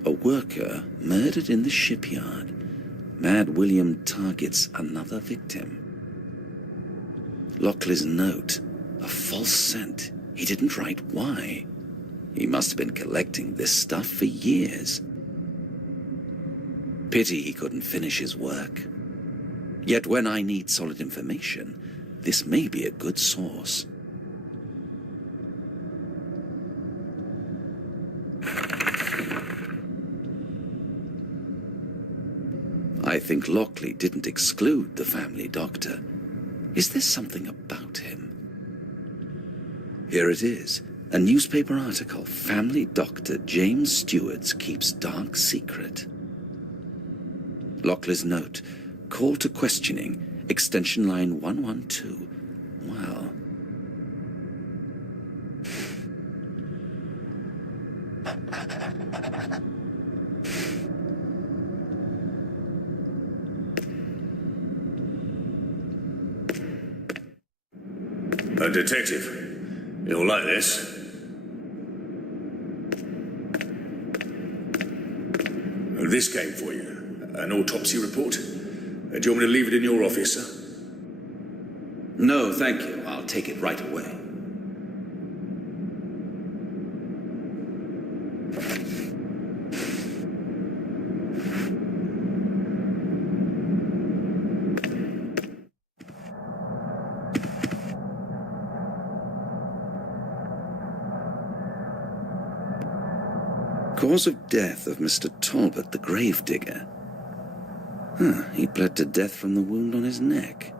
A worker murdered in the shipyard. Mad William targets another victim. Lockley's note, a false scent. He didn't write why. He must have been collecting this stuff for years. Pity he couldn't finish his work. Yet when I need solid information, this may be a good source. I think Lockley didn't exclude the family doctor. Is there something about him? Here it is, a newspaper article. Family doctor James Stewart's keeps dark secret. Lockley's note, call to questioning, extension line 112. Well. A detective. You'll like this. This came for you. An autopsy report. Do you want me to leave it in your office, sir? No, thank you. I'll take it right away. Cause of death of Mr. Talbot, the gravedigger. He bled to death from the wound on his neck.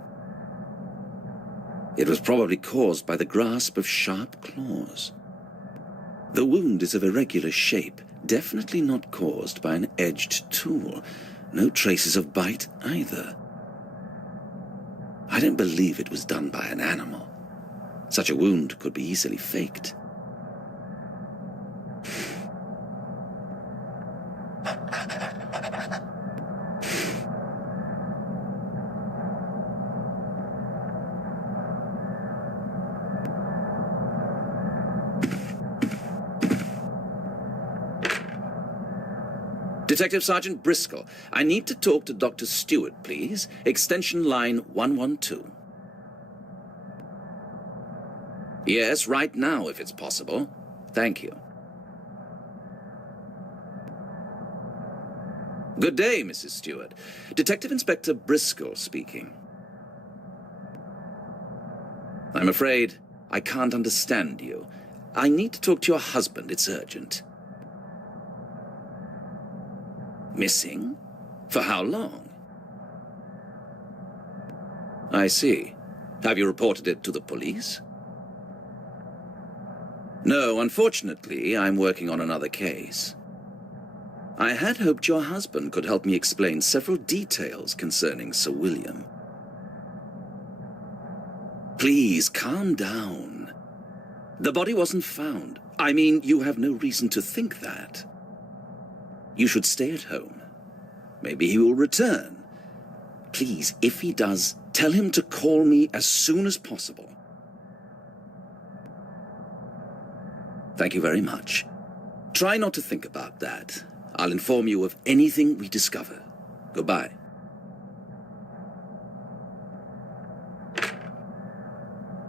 It was probably caused by the grasp of sharp claws. The wound is of irregular shape, definitely not caused by an edged tool. No traces of bite either. I don't believe it was done by an animal. Such a wound could be easily faked. Detective Sergeant Briscoe, I need to talk to Dr. Stewart, please. Extension line 112. Yes, right now, if it's possible. Thank you. Good day, Mrs. Stewart. Detective Inspector Briscoe speaking. I'm afraid I can't understand you. I need to talk to your husband. It's urgent. Missing? For how long? I see. Have you reported it to the police? No, unfortunately, I'm working on another case. I had hoped your husband could help me explain several details concerning Sir William. Please, calm down. The body wasn't found. I mean, you have no reason to think that. You should stay at home. Maybe he will return. Please, if he does, tell him to call me as soon as possible. Thank you very much. Try not to think about that. I'll inform you of anything we discover. Goodbye.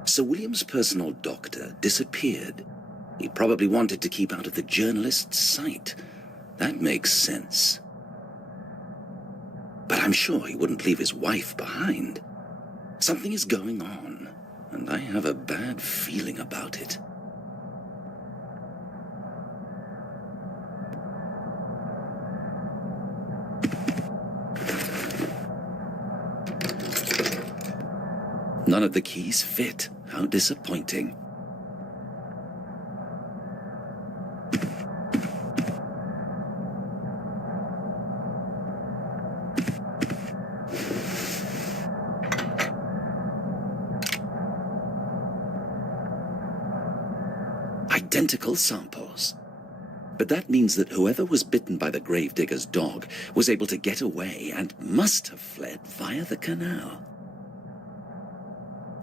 Sir William's personal doctor disappeared. He probably wanted to keep out of the journalist's sight. That makes sense. But I'm sure he wouldn't leave his wife behind. Something is going on, and I have a bad feeling about it. None of the keys fit. How disappointing. Identical samples. But that means that whoever was bitten by the gravedigger's dog was able to get away and must have fled via the canal.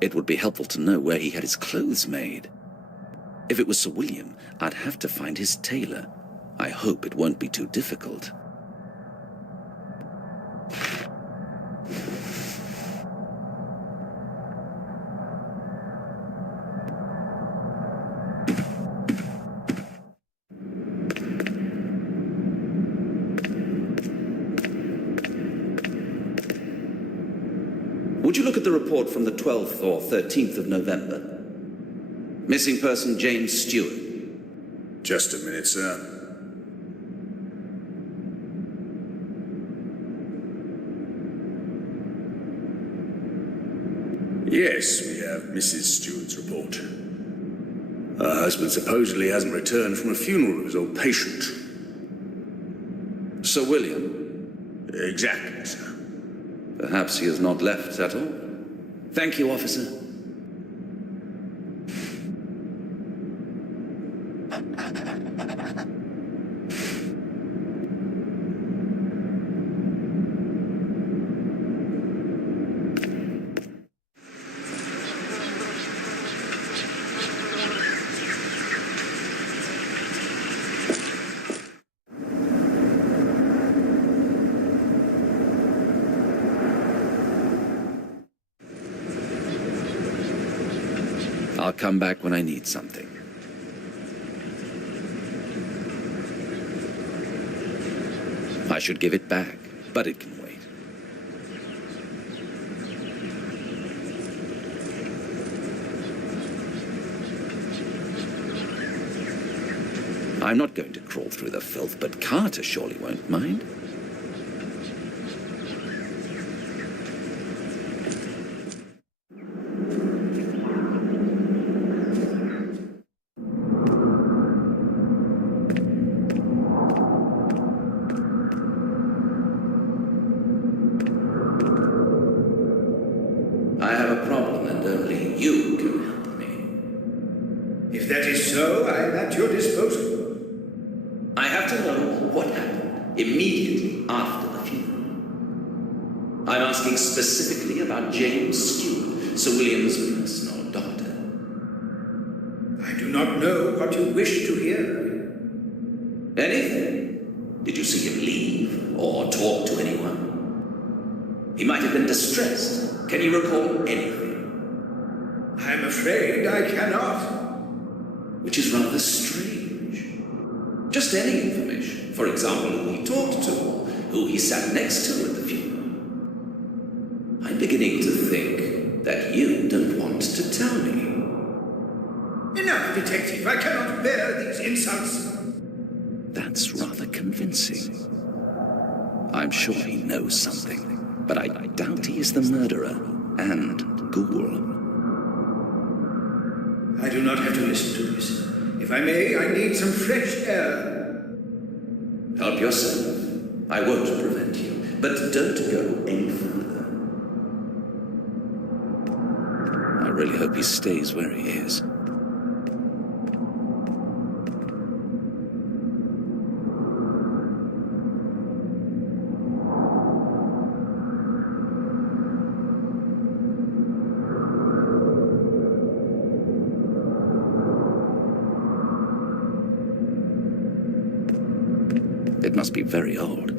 It would be helpful to know where he had his clothes made. If it was Sir William, I'd have to find his tailor. I hope it won't be too difficult. Would you look at the report from the 12th or 13th of November? Missing person James Stewart. Just a minute, sir. Yes, we have Mrs. Stewart's report. Her husband supposedly hasn't returned from a funeral of his old patient. Sir William? Exactly, sir. Perhaps he has not left at all. Thank you, officer. I'll come back when I need something. I should give it back, but it can wait. I'm not going to crawl through the filth, but Carter surely won't mind. I have a problem, and only you can help me. If that is so, I am at your disposal. I have to know what happened immediately after the funeral. I'm asking specifically about James Stewart, Sir William's personal doctor. I do not know what you wish to hear. Anything? Did you see him leave or talk to anyone? He might have been distressed. Can you recall anything? I am afraid I cannot. Which is rather strange. Just any information. For example, who he talked to, or who he sat next to at the funeral. I'm beginning to think that you don't want to tell me. Enough, detective. I cannot bear these insults. That's rather convincing. I'm sure he knows something, but I doubt he is the murderer and ghoul. I do not have to listen to this. If I may, I need some fresh air. Help yourself. I won't prevent you, but don't go any further. I really hope he stays where he is. It must be very old.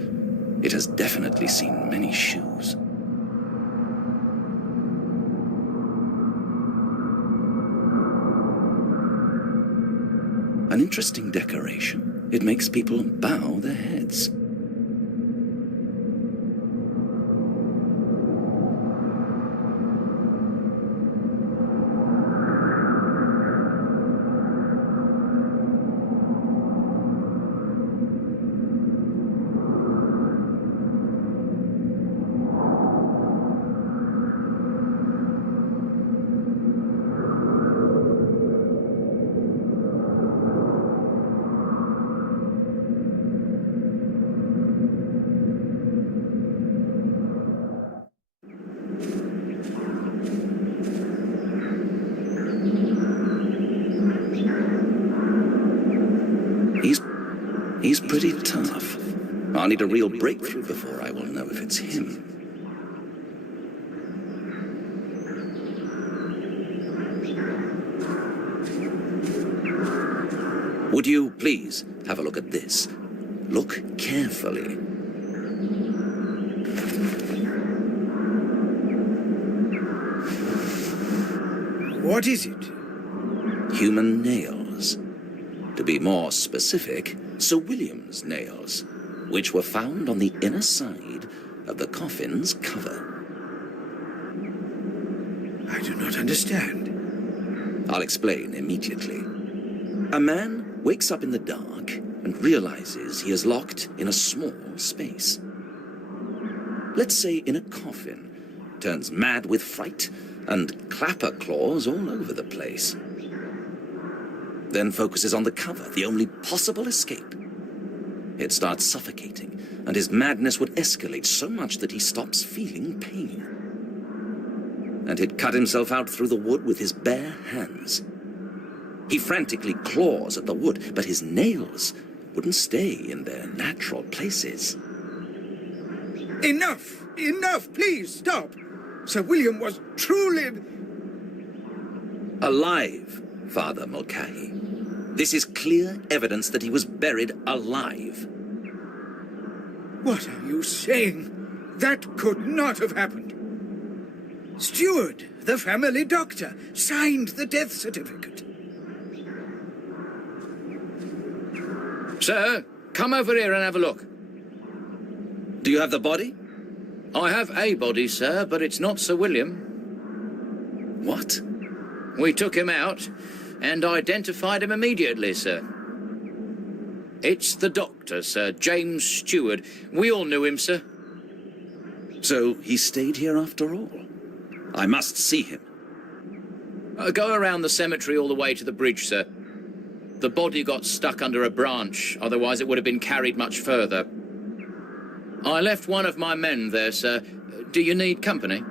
It has definitely seen many shoes. An interesting decoration. It makes people bow their heads. He's pretty tough. I'll need a real breakthrough before I will know if it's him. Would you please have a look at this? Look carefully. What is it? Human nails. To be more specific, Sir William's nails, which were found on the inner side of the coffin's cover. I do not understand. I'll explain immediately. A man wakes up in the dark and realizes he is locked in a small space. Let's say in a coffin, turns mad with fright and clapper claws all over the place. Then focuses on the cover, the only possible escape. It starts suffocating, and his madness would escalate so much that he stops feeling pain. And he'd cut himself out through the wood with his bare hands. He frantically claws at the wood, but his nails wouldn't stay in their natural places. Enough! Enough! Please, stop! Sir William was truly... Alive, Father Mulcahy. This is clear evidence that he was buried alive. What are you saying? That could not have happened. Steward, the family doctor, signed the death certificate. Sir, come over here and have a look. Do you have the body? I have a body, sir, but it's not Sir William. What? We took him out and identified him immediately, sir. It's the doctor, sir, James Stewart. We all knew him, sir. So he stayed here after all? I must see him. Go around the cemetery all the way to the bridge, sir. The body got stuck under a branch, otherwise it would have been carried much further. I left one of my men there, sir. Do you need company?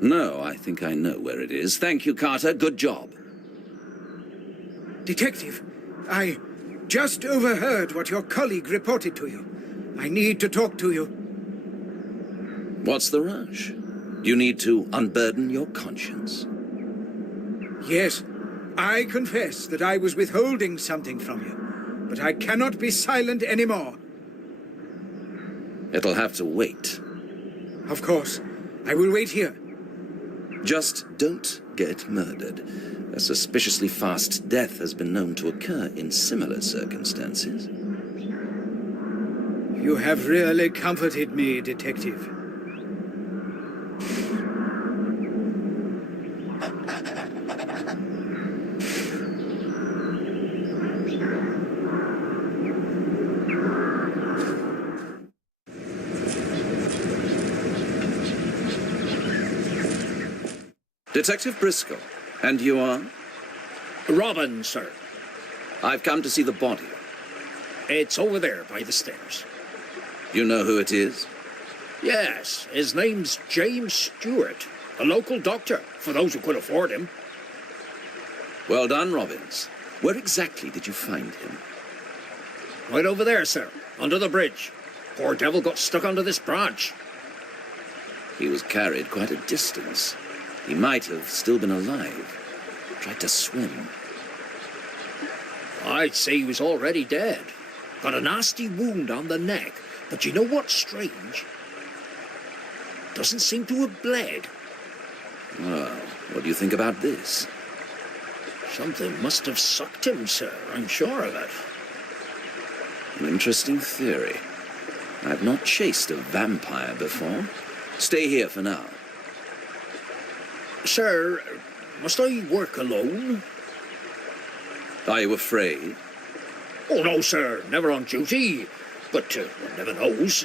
No, I think I know where it is. Thank you, Carter. Good job. Detective, I just overheard what your colleague reported to you. I need to talk to you. What's the rush? You need to unburden your conscience. Yes, I confess that I was withholding something from you, but I cannot be silent anymore. It'll have to wait. Of course, I will wait here. Just don't get murdered. A suspiciously fast death has been known to occur in similar circumstances. You have really comforted me, Detective. Detective Briscoe, and you are? Robin, sir. I've come to see the body. It's over there by the stairs. You know who it is? Yes, his name's James Stewart, a local doctor, for those who could afford him. Well done, Robbins. Where exactly did you find him? Right over there, sir, under the bridge. Poor devil got stuck under this branch. He was carried quite a distance. He might have still been alive. Tried to swim. I'd say he was already dead. Got a nasty wound on the neck. But you know what's strange? Doesn't seem to have bled. Well, what do you think about this? Something must have sucked him, sir. I'm sure of it. An interesting theory. I've not chased a vampire before. Stay here for now. Sir, must I work alone? Are you afraid? Oh, no, sir. Never on duty. But one never knows.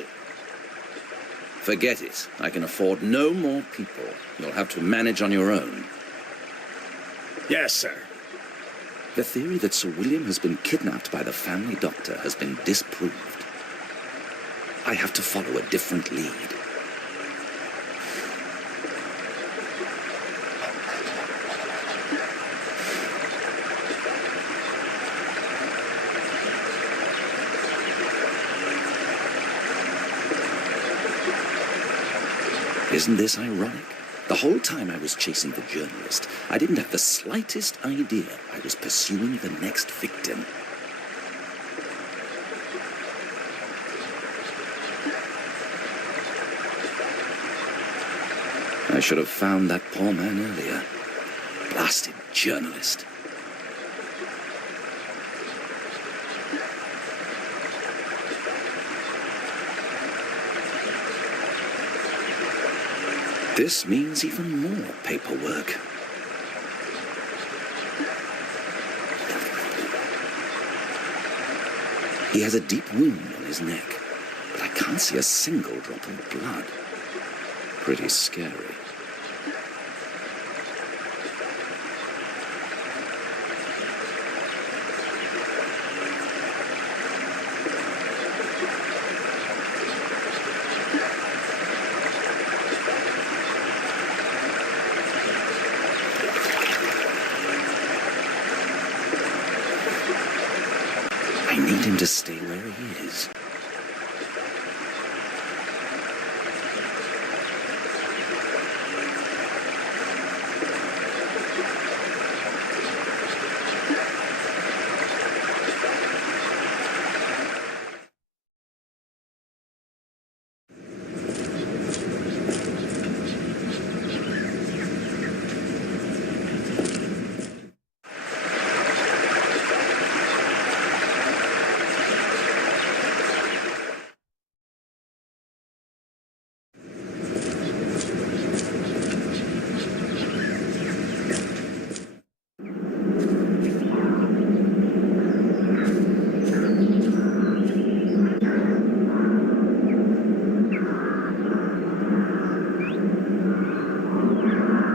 Forget it. I can afford no more people. You'll have to manage on your own. Yes, sir. The theory that Sir William has been kidnapped by the family doctor has been disproved. I have to follow a different lead. Isn't this ironic? The whole time I was chasing the journalist, I didn't have the slightest idea I was pursuing the next victim. I should have found that poor man earlier. Blasted journalist. This means even more paperwork. He has a deep wound on his neck, but I can't see a single drop of blood. Pretty scary. I need him to stay where he is.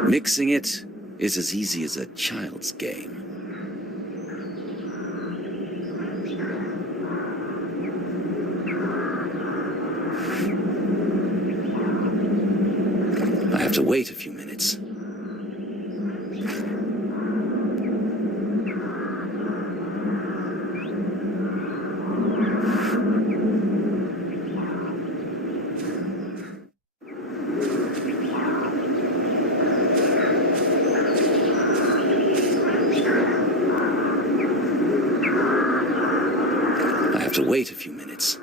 Mixing it is as easy as a child's game. I have to wait a few minutes. Wait a few minutes.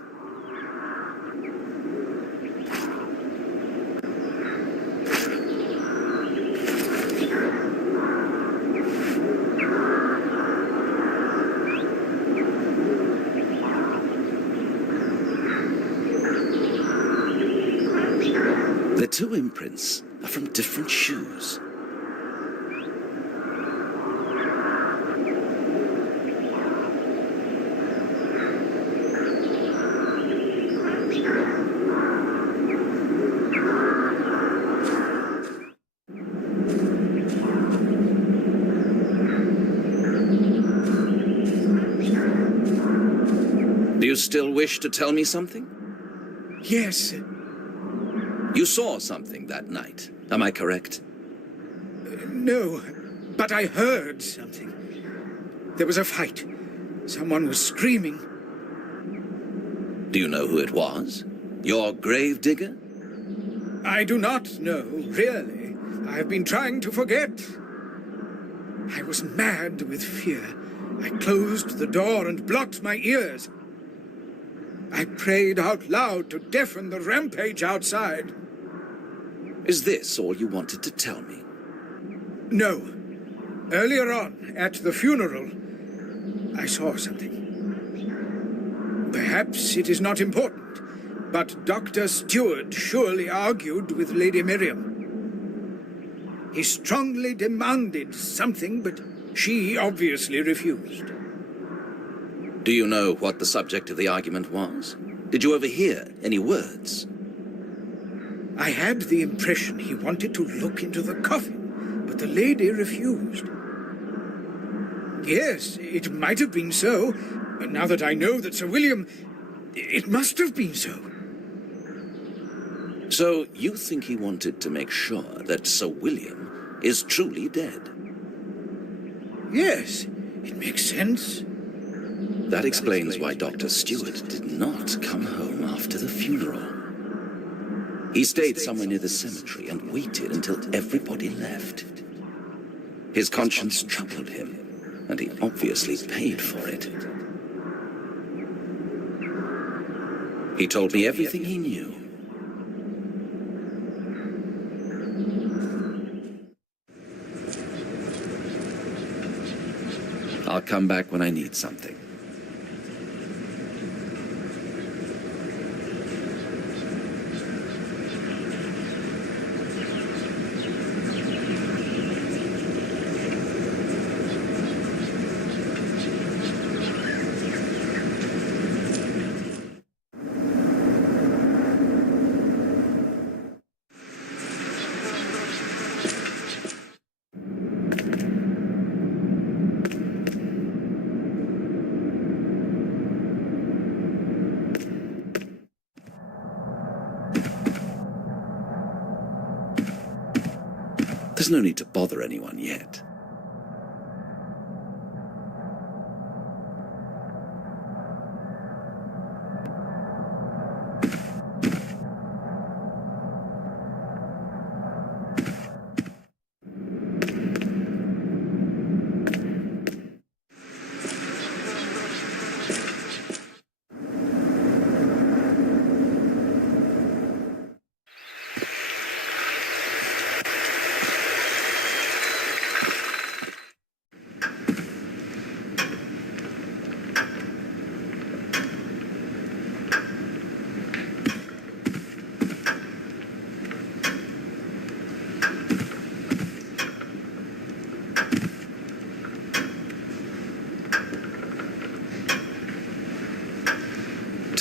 The two imprints are from different shoes. Do you still wish to tell me something? Yes. You saw something that night, am I correct? No, but I heard something. There was a fight. Someone was screaming. Do you know who it was? Your grave digger? I do not know, really. I have been trying to forget. I was mad with fear. I closed the door and blocked my ears. I prayed out loud to deafen the rampage outside. Is this all you wanted to tell me? No. Earlier on, at the funeral, I saw something. Perhaps it is not important, but Dr. Stewart surely argued with Lady Miriam. He strongly demanded something, but she obviously refused. Do you know what the subject of the argument was? Did you overhear any words? I had the impression he wanted to look into the coffin, but the lady refused. Yes, it might have been so, but now that I know that Sir William... it must have been so. So you think he wanted to make sure that Sir William is truly dead? Yes, it makes sense. That explains why Dr. Stewart did not come home after the funeral. He stayed somewhere near the cemetery and waited until everybody left. His conscience troubled him, and he obviously paid for it. He told me everything he knew. I'll come back when I need something. There's no need to bother anyone yet.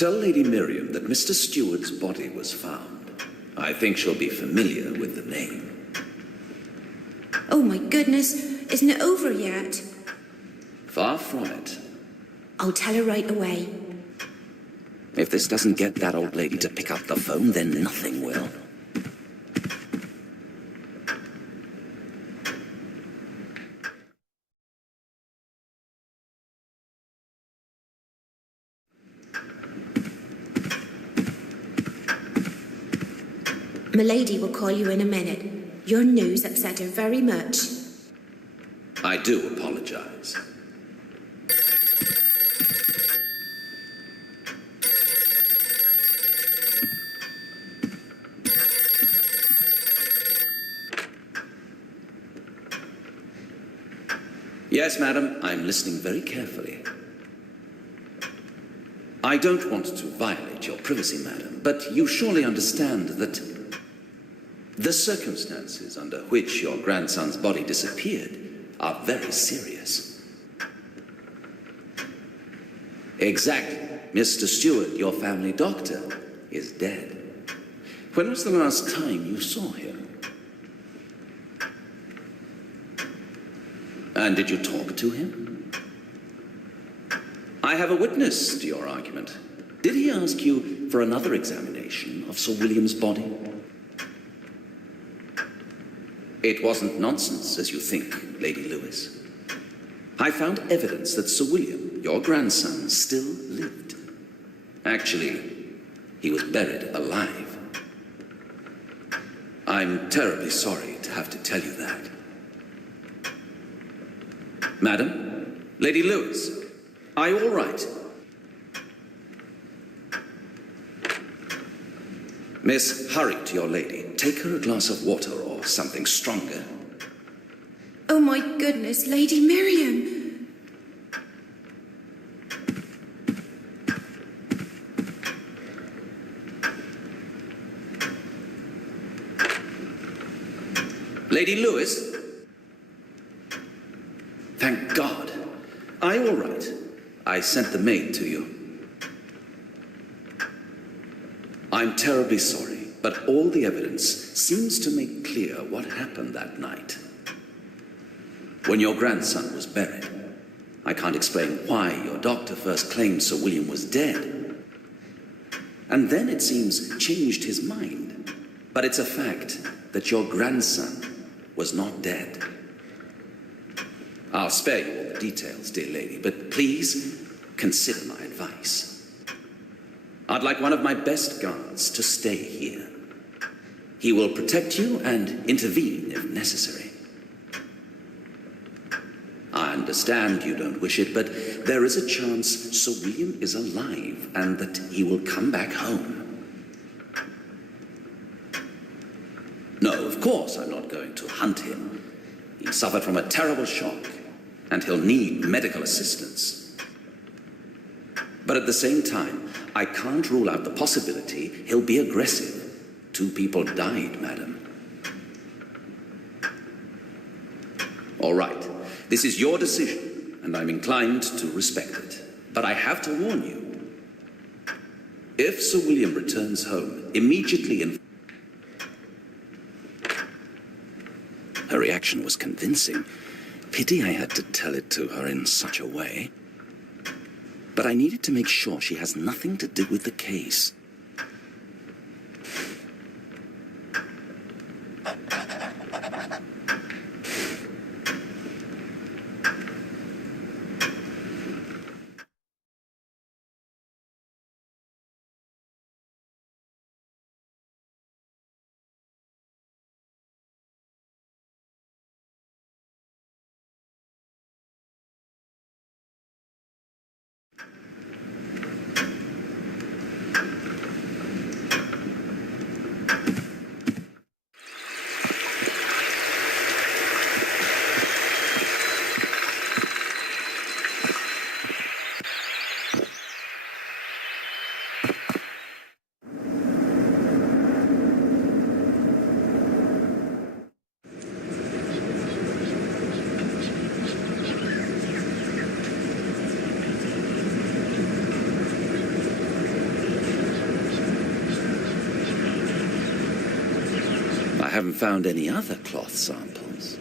Tell Lady Miriam that Mr. Stewart's body was found. I think she'll be familiar with the name. Oh my goodness, isn't it over yet? Far from it. I'll tell her right away. If this doesn't get that old lady to pick up the phone, then nothing will. Milady will call you in a minute. Your news upset her very much. I do apologize. Yes, madam, I'm listening very carefully. I don't want to violate your privacy, madam, but you surely understand that the circumstances under which your grandson's body disappeared are very serious. Exactly. Mr. Stewart, your family doctor, is dead. When was the last time you saw him? And did you talk to him? I have a witness to your argument. Did he ask you for another examination of Sir William's body? It wasn't nonsense, as you think, Lady Lewis. I found evidence that Sir William, your grandson, still lived. Actually, he was buried alive. I'm terribly sorry to have to tell you that. Madam, Lady Lewis, are you all right? Miss, hurry to your lady. Take her a glass of water or something stronger. Oh my goodness, Lady Miriam! Lady Lewis? Thank God. Are you all right? I sent the maid to you. I'm terribly sorry, but all the evidence seems to make clear what happened that night. When your grandson was buried, I can't explain why your doctor first claimed Sir William was dead. And then it seems changed his mind. But it's a fact that your grandson was not dead. I'll spare you all the details, dear lady, but please consider my advice. I'd like one of my best guards to stay here. He will protect you and intervene if necessary. I understand you don't wish it, but there is a chance Sir William is alive and that he will come back home. No, of course I'm not going to hunt him. He suffered from a terrible shock, and he'll need medical assistance. But at the same time, I can't rule out the possibility he'll be aggressive. 2 people died, madam. All right, this is your decision, and I'm inclined to respect it. But I have to warn you. If Sir William returns home immediately and... Her reaction was convincing. Pity I had to tell it to her in such a way. But I needed to make sure she has nothing to do with the case. I haven't found any other cloth samples.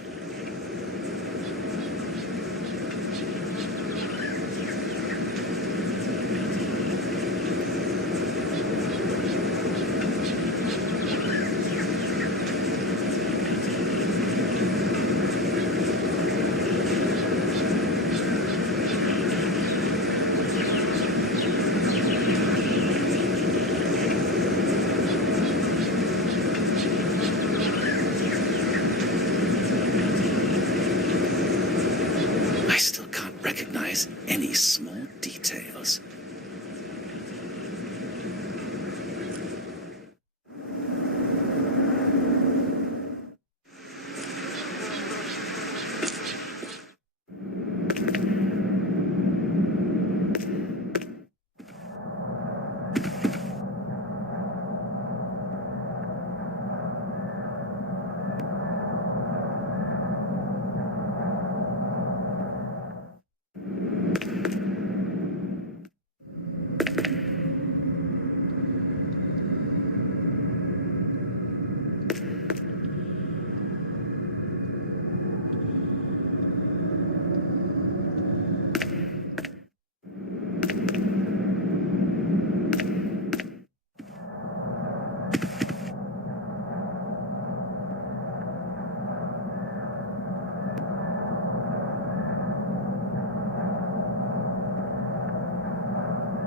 recognize any small details.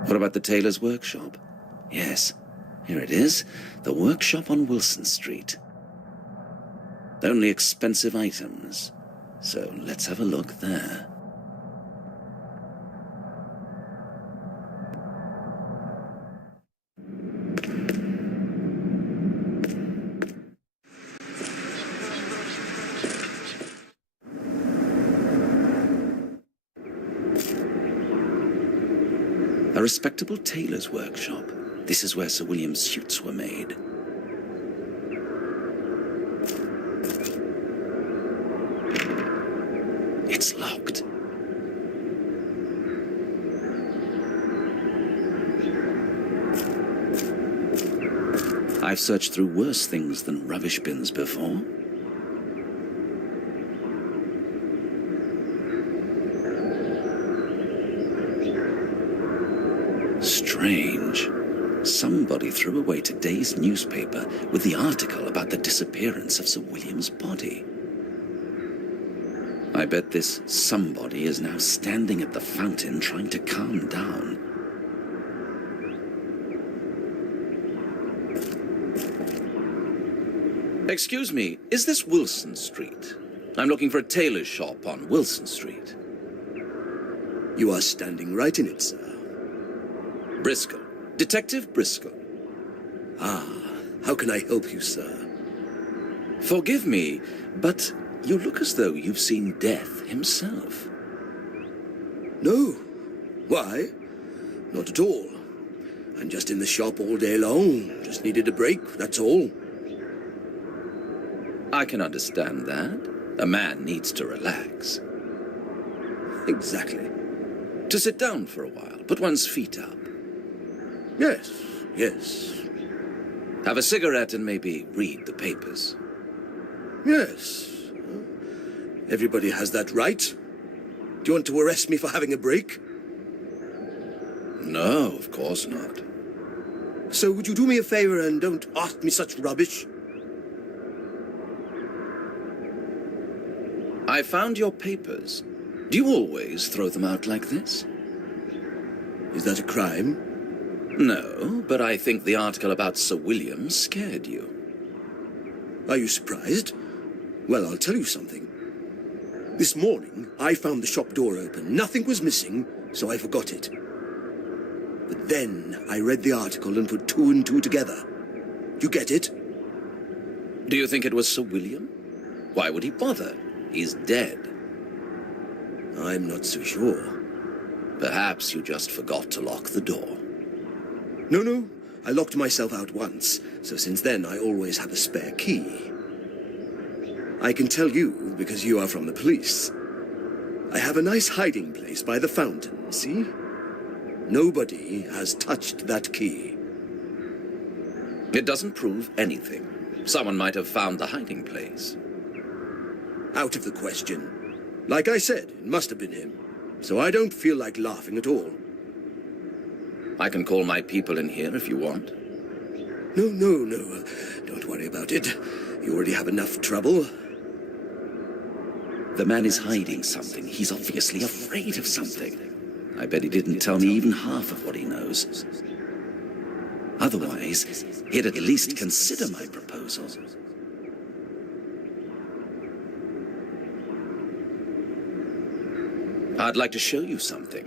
What about the tailor's workshop? Yes, here it is. The workshop on Wilson Street. Only expensive items. So let's have a look there. A respectable tailor's workshop. This is where Sir William's suits were made. It's locked. I've searched through worse things than rubbish bins before. Strange. Somebody threw away today's newspaper with the article about the disappearance of Sir William's body. I bet this somebody is now standing at the fountain trying to calm down. Excuse me, is this Wilson Street? I'm looking for a tailor's shop on Wilson Street. You are standing right in it, sir. Briscoe. Detective Briscoe. Ah, how can I help you, sir? Forgive me, but you look as though you've seen Death himself. No. Why? Not at all. I'm just in the shop all day long. Just needed a break, that's all. I can understand that. A man needs to relax. Exactly. To sit down for a while, put one's feet up. Yes, yes. Have a cigarette and maybe read the papers. Yes. Everybody has that right. Do you want to arrest me for having a break? No, of course not. So would you do me a favor and don't ask me such rubbish? I found your papers. Do you always throw them out like this? Is that a crime? No, but I think the article about Sir William scared you. Are you surprised? Well, I'll tell you something. This morning, I found the shop door open. Nothing was missing, so I forgot it. But then I read the article and put two and two together. You get it? Do you think it was Sir William? Why would he bother? He's dead. I'm not so sure. Perhaps you just forgot to lock the door. No. I locked myself out once, so since then I always have a spare key. I can tell you because you are from the police. I have a nice hiding place by the fountain, see? Nobody has touched that key. It doesn't prove anything. Someone might have found the hiding place. Out of the question. Like I said, it must have been him. So I don't feel like laughing at all. I can call my people in here if you want. No. Don't worry about it. You already have enough trouble. The man is hiding something. He's obviously afraid of something. I bet he didn't tell me even half of what he knows. Otherwise, he'd at least consider my proposal. I'd like to show you something.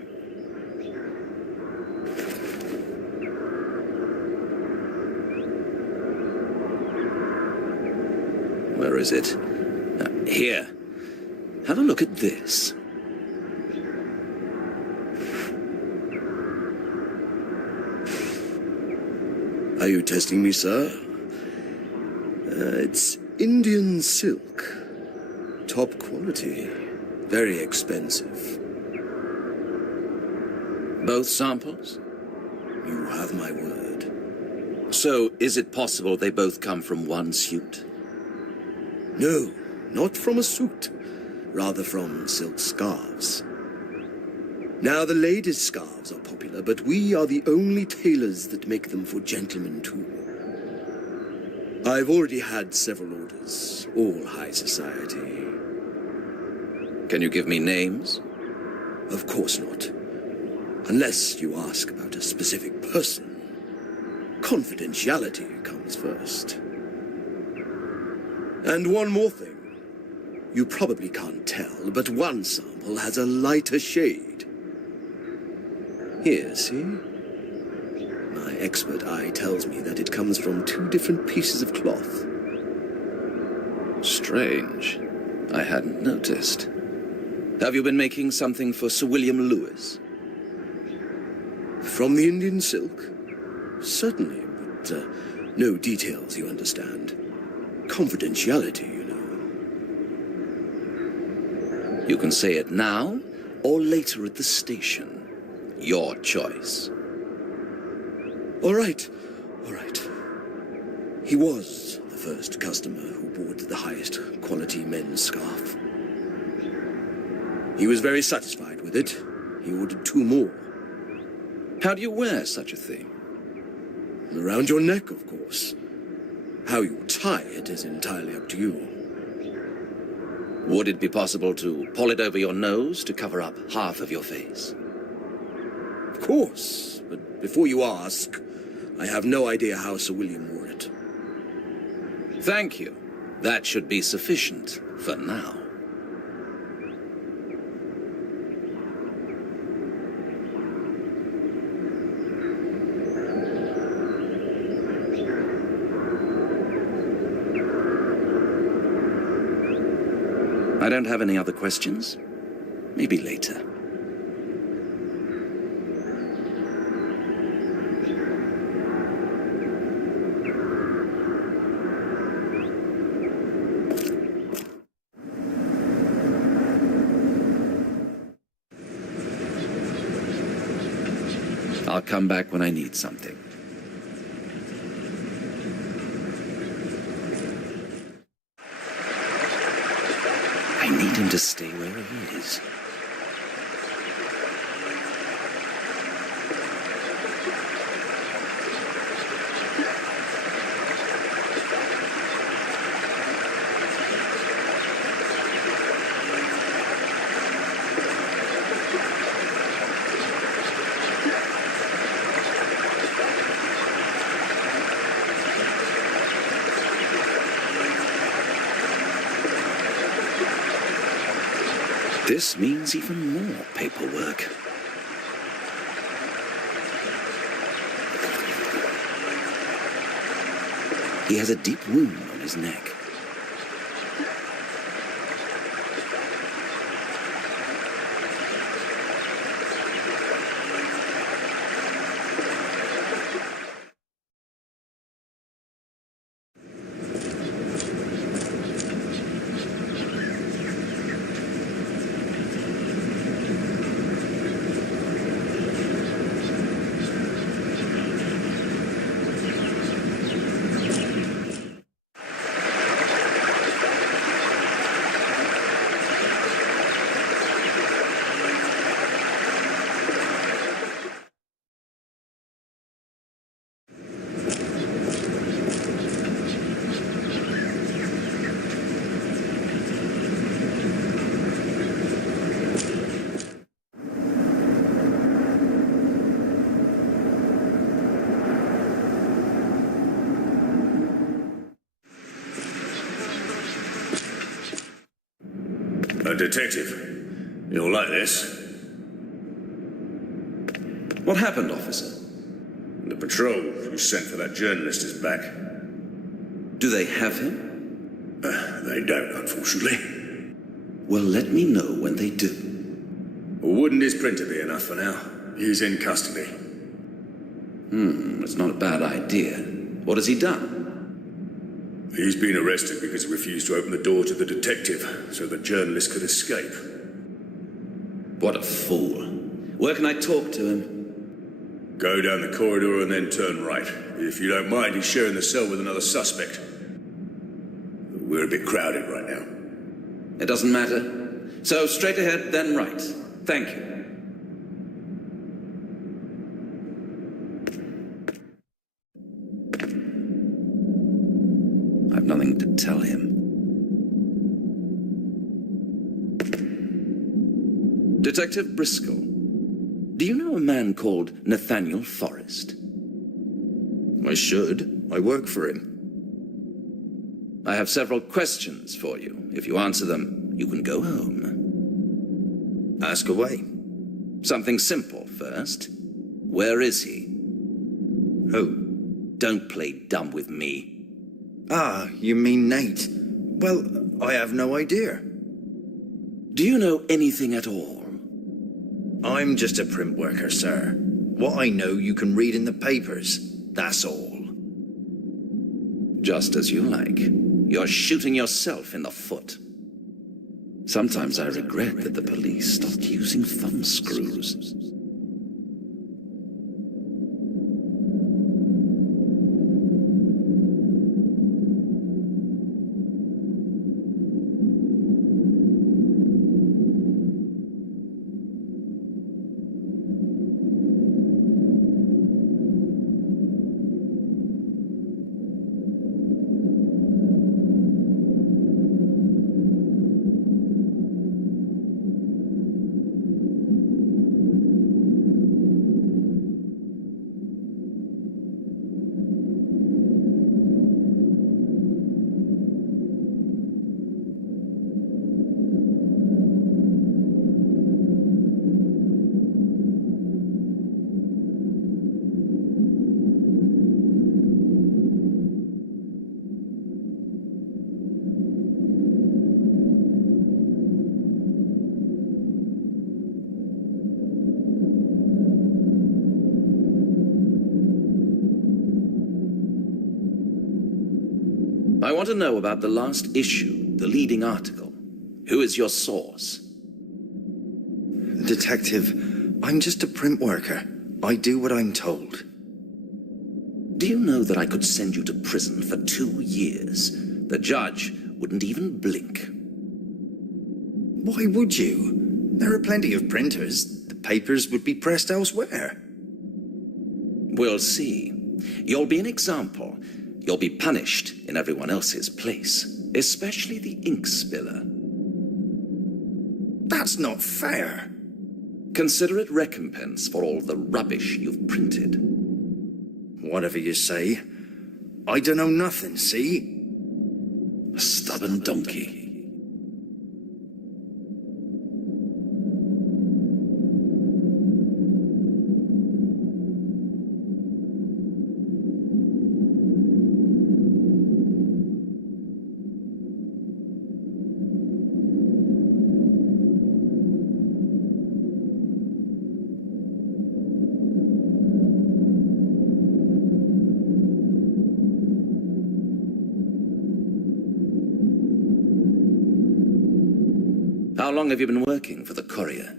Where is it? Here. Have a look at this. Are you testing me, sir? It's Indian silk. Top quality. Very expensive. Both samples? You have my word. So, is it possible they both come from one suit? No, not from a suit. Rather from silk scarves. Now, the ladies' scarves are popular, but we are the only tailors that make them for gentlemen, too. I've already had several orders, all high society. Can you give me names? Of course not. Unless you ask about a specific person. Confidentiality comes first. And one more thing. You probably can't tell, but one sample has a lighter shade. Here, see? My expert eye tells me that it comes from two different pieces of cloth. Strange. I hadn't noticed. Have you been making something for Sir William Lewis? From the Indian silk? Certainly, but no details, you understand. Confidentiality, you know. You can say it now or later at the station. Your choice. All right, all right. He was the first customer who bought the highest quality men's scarf. He was very satisfied with it. He ordered 2 more. How do you wear such a thing? Around your neck, of course. How you tie it is entirely up to you. Would it be possible to pull it over your nose to cover up half of your face? Of course, but before you ask, I have no idea how Sir William wore it. Thank you. That should be sufficient for now. I don't have any other questions. Maybe later. I'll come back when I need something. I need him to stay where he is. This means even more paperwork. He has a deep wound on his neck. A detective. You'll like this. What happened, officer? The patrol who sent for that journalist is back. Do they have him? They don't, unfortunately. Well, let me know when they do. Wouldn't his printer be enough for now? He's in custody. It's not a bad idea. What has he done? He's been arrested because he refused to open the door to the detective so the journalist could escape. What a fool. Where can I talk to him? Go down the corridor and then turn right. If you don't mind, he's sharing the cell with another suspect. We're a bit crowded right now. It doesn't matter. So straight ahead, then right. Thank you. I've nothing to tell him. Detective Briscoe, do you know a man called Nathaniel Forrest? I should. I work for him. I have several questions for you. If you answer them, you can go home. Ask away. Something simple first. Where is he? Who? Don't play dumb with me. Ah, you mean Nate? Well, I have no idea. Do you know anything at all? I'm just a print worker, sir. What I know you can read in the papers. That's all. Just as you like. You're shooting yourself in the foot. Sometimes I regret that the police stopped using thumbscrews. I want to know about the last issue, the leading article. Who is your source? Detective, I'm just a print worker. I do what I'm told. Do you know that I could send you to prison for 2 years? The judge wouldn't even blink. Why would you? There are plenty of printers. The papers would be pressed elsewhere. We'll see. You'll be an example. You'll be punished in everyone else's place, especially the ink spiller. That's not fair. Consider it recompense for all the rubbish you've printed. Whatever you say. I don't know nothing, see? A stubborn donkey. How long have you been working for the Courier?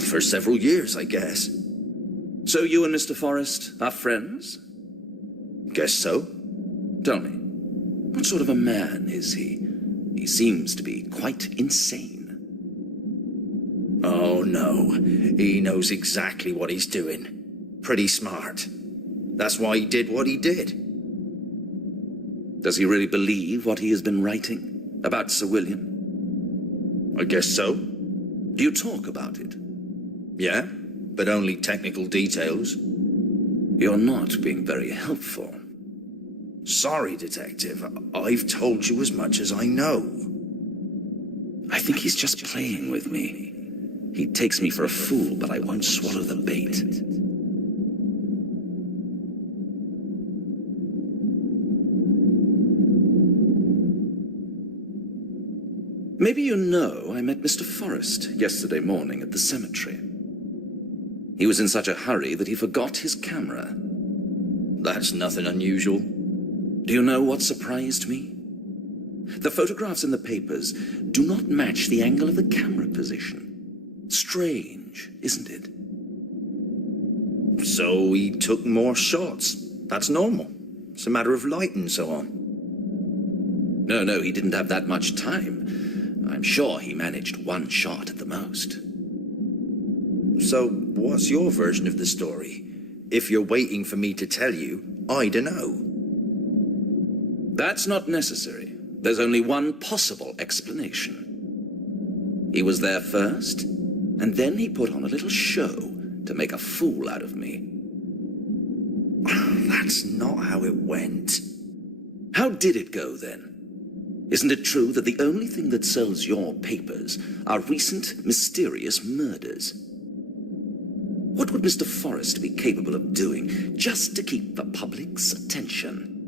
For several years, I guess. So you and Mr. Forrest are friends? Guess so. Tell me, what sort of a man is he? He seems to be quite insane. Oh, no. He knows exactly what he's doing. Pretty smart. That's why he did what he did. Does he really believe what he has been writing about Sir William? I guess so. Do you talk about it? Yeah, but only technical details. You're not being very helpful. Sorry, Detective. I've told you as much as I know. I think he's just playing with me. He takes me for a fool, but I won't swallow the bait. Maybe you know I met Mr. Forrest yesterday morning at the cemetery. He was in such a hurry that he forgot his camera. That's nothing unusual. Do you know what surprised me? The photographs in the papers do not match the angle of the camera position. Strange, isn't it? So he took more shots. That's normal. It's a matter of light and so on. No, he didn't have that much time. I'm sure he managed one shot at the most. So what's your version of the story? If you're waiting for me to tell you, I don't know. That's not necessary. There's only one possible explanation. He was there first, and then he put on a little show to make a fool out of me. That's not how it went. How did it go, then? Isn't it true that the only thing that sells your papers are recent, mysterious murders? What would Mr. Forrest be capable of doing just to keep the public's attention?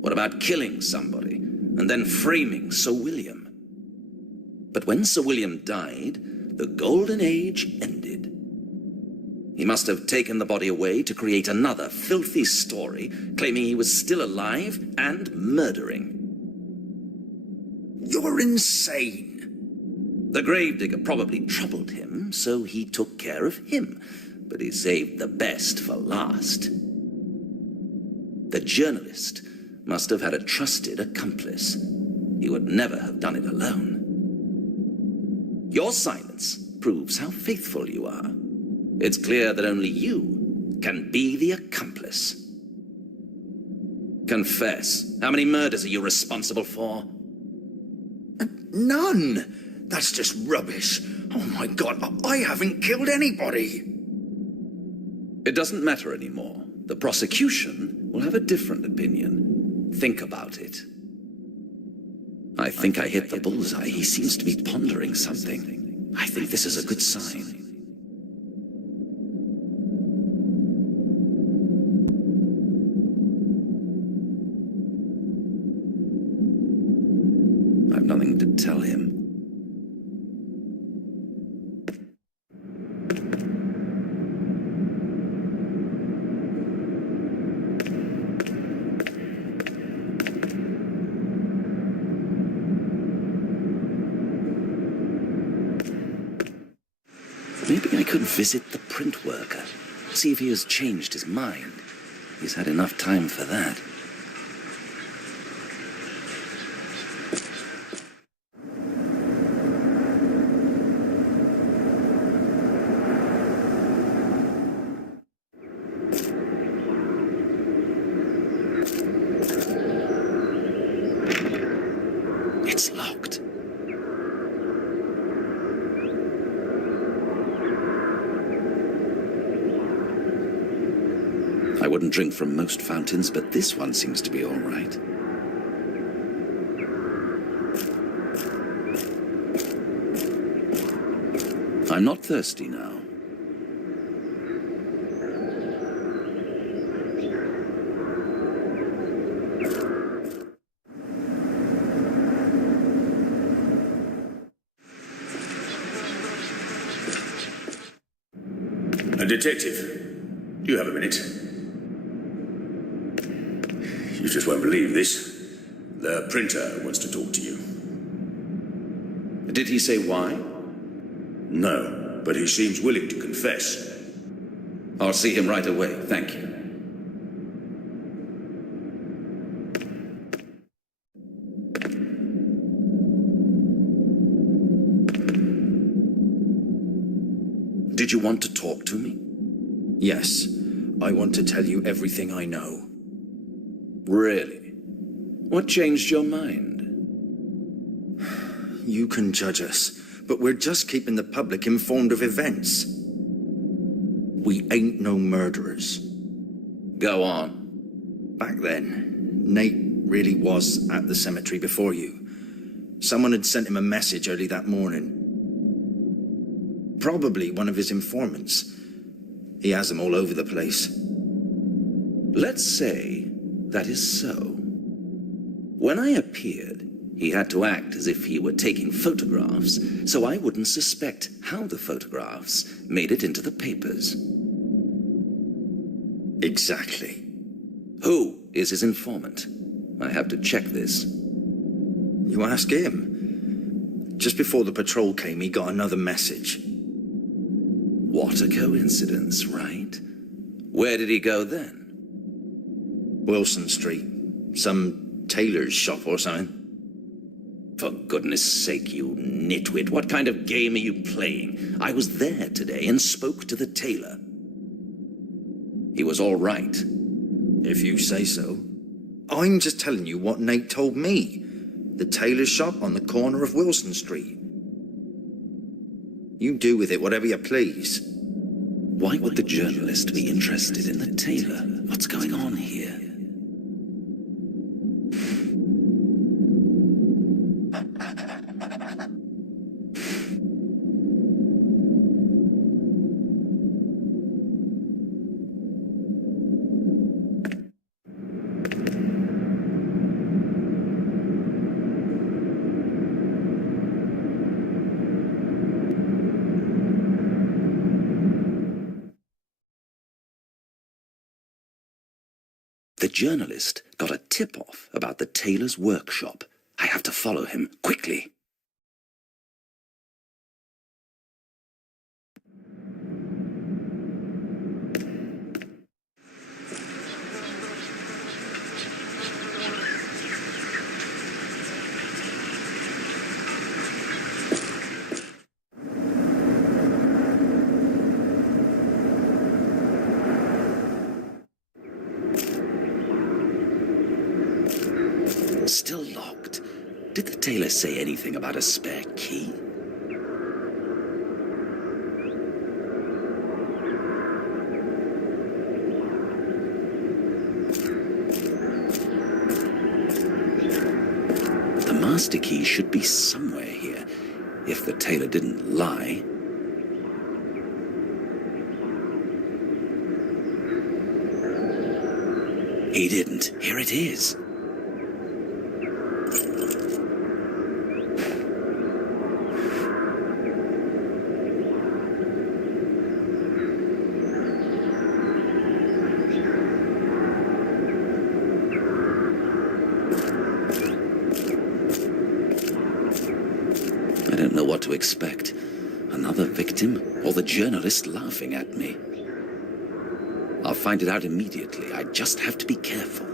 What about killing somebody and then framing Sir William? But when Sir William died, the Golden Age ended. He must have taken the body away to create another filthy story, claiming he was still alive and murdering. You're insane. The gravedigger probably troubled him, so he took care of him, but he saved the best for last. The journalist must have had a trusted accomplice. He would never have done it alone. Your silence proves how faithful you are. It's clear that only you can be the accomplice. Confess. How many murders are you responsible for? None. That's just rubbish. Oh my God, I haven't killed anybody. It doesn't matter anymore. The prosecution will have a different opinion. Think about it. I think I hit the bullseye. He seems to be pondering something. I think this is a good sign. I've nothing to tell him. Maybe I could visit the print worker, see if he has changed his mind. He's had enough time for that. It's locked. I wouldn't drink from most fountains, but this one seems to be all right. I'm not thirsty now. A detective, do you have a minute? You just won't believe this. The printer wants to talk to you. Did he say why? No, but he seems willing to confess. I'll see him right away, thank you. Did you want to talk to me? Yes, I want to tell you everything I know. Really? What changed your mind? You can judge us, but we're just keeping the public informed of events. We ain't no murderers. Go on. Back then, Nate really was at the cemetery before you. Someone had sent him a message early that morning. Probably one of his informants. He has them all over the place. Let's say that is so. When I appeared, he had to act as if he were taking photographs, so I wouldn't suspect how the photographs made it into the papers. Exactly. Who is his informant? I have to check this. You ask him. Just before the patrol came, he got another message. What a coincidence, right? Where did he go then? Wilson Street. Some tailor's shop or something. For goodness sake, you nitwit, what kind of game are you playing? I was there today and spoke to the tailor. He was all right. If you say so. I'm just telling you what Nate told me. The tailor's shop on the corner of Wilson Street. You do with it whatever you please. Why would the journalist be interested in the tailor? What's going on here? The journalist got a tip-off about the tailor's workshop. I have to follow him, quickly. Still locked. Did the tailor say anything about a spare key? The master key should be somewhere here, if the tailor didn't lie. He didn't. Here it is. I don't know what to expect. Another victim, or the journalist laughing at me. I'll find it out immediately. I just have to be careful.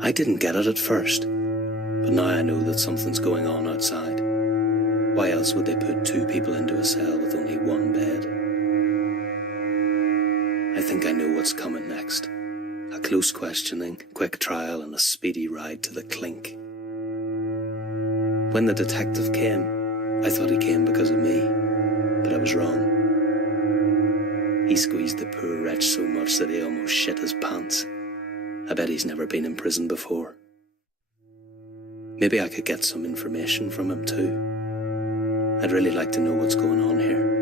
I didn't get it at first, but now I know that something's going on outside. Why else would they put two people into a cell with only one bed? I think I know what's coming next. A close questioning, quick trial, and a speedy ride to the clink. When the detective came, I thought he came because of me, but I was wrong. He squeezed the poor wretch so much that he almost shit his pants. I bet he's never been in prison before. Maybe I could get some information from him too. I'd really like to know what's going on here.